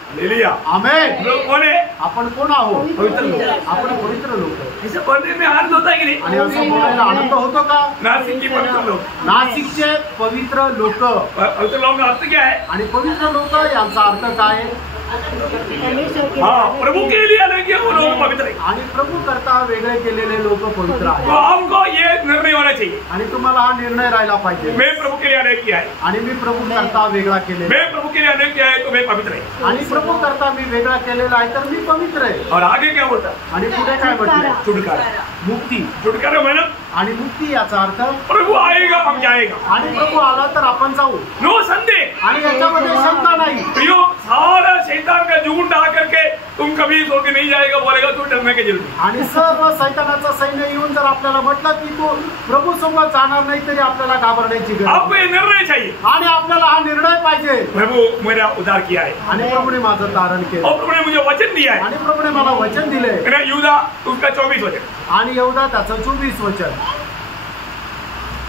हालेलुया, आमेन। लोग कौन है? आपण कोण आहोत? पवित्र लोग। आपण पवित्र लोक आहोत। इसे पढ़ने में आनंद होता है कि नहीं? आणि असं बोलायला आनंद होतो का? नासिक की पवित्र लोग, नाशिकचे पवित्र लोक। पवित्र लोगों का अर्थ क्या है? आणि पवित्र लोक यांचा अर्थ काय आहे? परमेश्वर के हाँ, प्रभु के लिए अलग है वो लोग पवित्र है। आणि प्रभू करता वेगळे केलेले लोक पवित्र तो आहेत। हमको ये निर्णय होना चाहिए, आणि तुम्हाला हा निर्णय राहिला पाहिजे। मैं प्रभु के लिए अलग किया है, आणि मी प्रभू करता वेगळा केलेला, मैं प्रभु के लिए अलग किया है तो मैं पवित्र है। आणि प्रभू करता मी वेगळा केलेला आहे तर मी पवित्र आहे। और आगे क्या बोलता? आणि पुढे काय म्हटलंय? छुटकारा। मुक्ती। छुटकारा मतलब आणि मुक्ती याचा अर्थ प्रभु आएगा हम जाएगा, आणि प्रभू आला तर आपण जाऊ। नो संदेह। आणि याच्यामध्ये शंका नाही। प्रियो, सारा शैतान का झुंड आ करके तुम कभी सो के नहीं जाएगा बोलेगा तो डरने के जल्दी। आणि सर्व सैतानाचा सैन्य येऊन जर आपल्याला म्हटलं की तू प्रभू सोबत जाणार नाही तरी आपल्याला घाबरण्याची गरज आपको ये निर्णय चाहिए, आणि आपल्याला हा निर्णय पाहिजे। प्रभु मेरा उद्धार किया है आणि प्रभूने माझं तारण केलं, और प्रभु ने मुझे वचन दिया है। आणि प्रभूने मला वचन दिले, मेरा यूदा उसका 24 वचन। आणि एवढा त्याचं 24 वचन।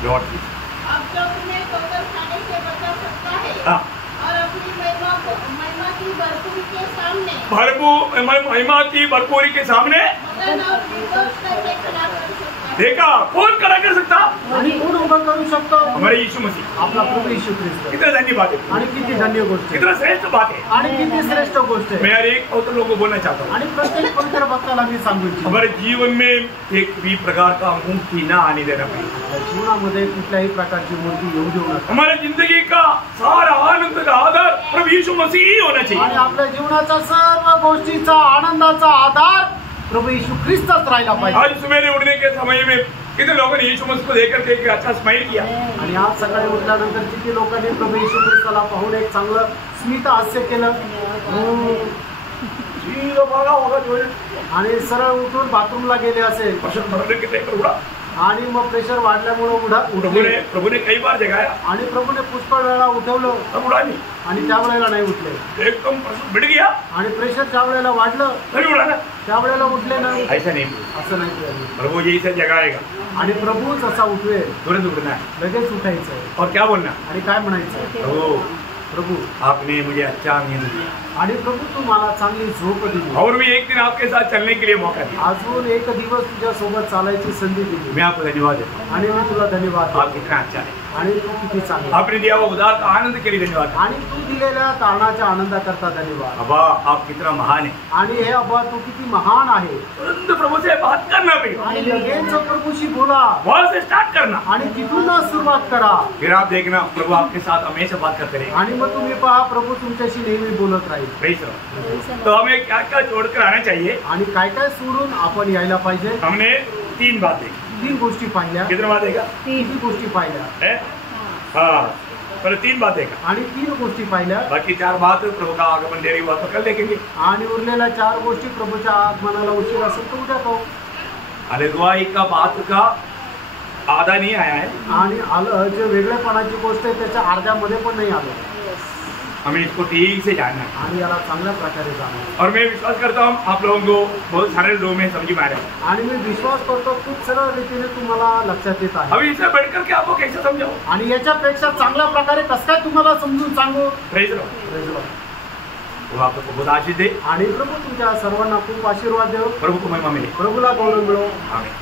लॉर्ड, अब जो तुम्हें ठोकर खाने से बचा सकता है हाँ। और अपनी महिमा की भरपूरी के सामने महिमा की भरपूरी के सामने मदन और निर्दोष करके खड़ा कर सकता है। देखा कौन खड़ा कर सकता? आणि कोण उभं करू शकतो? हमारे यीशु मसीह। आपला प्रभू येशू ख्रिस्त। कितना धन्य बात है, आणि किती धन्य गोष्ट आहे, कितना श्रेष्ठ बात है। आणि किती श्रेष्ठ गोष्ट आहे। मैं हर एक पवित्र लोगों को बोलना चाहता हूँ, आणि प्रत्येक पवित्र भक्ताला मी सांगू इच्छितो, हमारे जीवन में एक भी प्रकार का मुक्ति ना आने देना पड़े। जीवनामध्ये कुठल्याही प्रकारची मूर्ती येऊ देऊ नका। हमारे जिंदगी का सारा आनंद का आधार प्रभु यीशु मसीह ही होना आणि चाहिए। आपल्या जीवनाचा सर्व गोष्टीचा आनंदाचा आधार प्रभू येशू ख्रिस्तच राहिला पाहिजे। आज सवेरे उठने के समय में कितने लोगों ने यीशु मसीह को देखकर के एक अच्छा स्माइल किया। आणि आज सकाळी उठल्यानंतर किती लोकांनी प्रभू येशू ख्रिस्ताला पाहून एक चांगलं स्मित हास्य केलं, आणि सरळ उठून बाथरूमला गेले असेल, आणि मग प्रेशर वाढल्यामुळे प्रभु ने कई बार जगाया, आणि प्रभूने पुष्कळ वेळा उठवलं, तब उड़ा नहीं, आणि त्यावेळेला नाही उठले। एकदम बिड़ गया, आणि प्रेशर ज्या वेळेला वाढलं तभी उड़ा ना, त्यावेळेला उठले नाही, ऐसा नहीं। असं नाही केलं। प्रभु यही से जगाएगा, आणि प्रभूच असा उठवेल, तुरंत उठना है लगेच उठायचंय, और क्या बोलना? आणि काय म्हणायचं? प्रभु प्रभू आपने मुझे अच्छा नींद दिया, आणि प्रभू तू मला चांगली झोप दिली, और भी एक दिन आपके साथ चलने के लिए मौका दिया। अजून एक दिवस तुझ्या सोबत चालायची संधी दिली, मैं आपको धन्यवाद देता हूँ। आणि मी तुला धन्यवाद आप देतो। कितना अच्छा है, आणि तू किती चांगला, आपने दिया हुआ उदार का आनंद के लिए धन्यवाद। आणि तू दिलेल्या कारणाच्या आनंदाकरता धन्यवाद। अब्बा आप कितना महान है। आणि हे अब्बा तू किती महान आहे, तुरंत प्रभु से बात करना पड़ेगा, आणि लगेच प्रभूशी बोला, वहां से स्टार्ट करना, आणि तिथून सुरुवात करा। फिर आप देखना प्रभु आपके साथ हमेशा बात करते रहेगा। आणि मग तुम्ही पहा प्रभू तुमच्याशी नेहमी बोलत राहील। प्रेज रहो। तो हमें क्या क्या छोड़कर आना चाहिए? आणि काय काय सोडून आपण यायला पाहिजे? हमने 3 बात देखी। 3 गोष्टी पाहिल्या। कितना बात देखा? किती गोष्टी पाहिल्या? है? हाँ, पर 3 बात देखा, आणि 3 गोष्टी पाहिल्या, बाकी 4 बात प्रभु का आगमन देरी हुआ तो कल देखेंगे। आणि उरलेल्या 4 गोष्टी प्रभूच्या आगमनाला उशीर असेल तर उद्या पाहू। अगुवाई का बात का आधा नहीं आया है, आणि आलं जे वेगळेपणाची गोष्ट आहे त्याच्या अर्ध्यामध्ये पण नाही आलं, हमें इसको ठीक से जानना है। आणि याला चांगल्या प्रकारे जाणं। और मैं विश्वास करता हूँ आप लोगों को बहुत सारे लोग में समझ में आ रहा है। आणि मी विश्वास करतो खूप सरळ रीतीने तुम्हाला लक्षात येत आहे। अभी इसे बैठ करके आपको कैसे समझाओ? आणि याच्यापेक्षा चांगल्या प्रकारे कसं काय तुम्हाला समजून सांगू? प्रेज रहो। Praise Lord. वो आपको बहुत आशीष दे, आणि प्रभू तुमच्या सर्वांना खूप आशीर्वाद देव, प्रभु को महिमा मिले। प्रभूला गौरव मिळो। आमीन।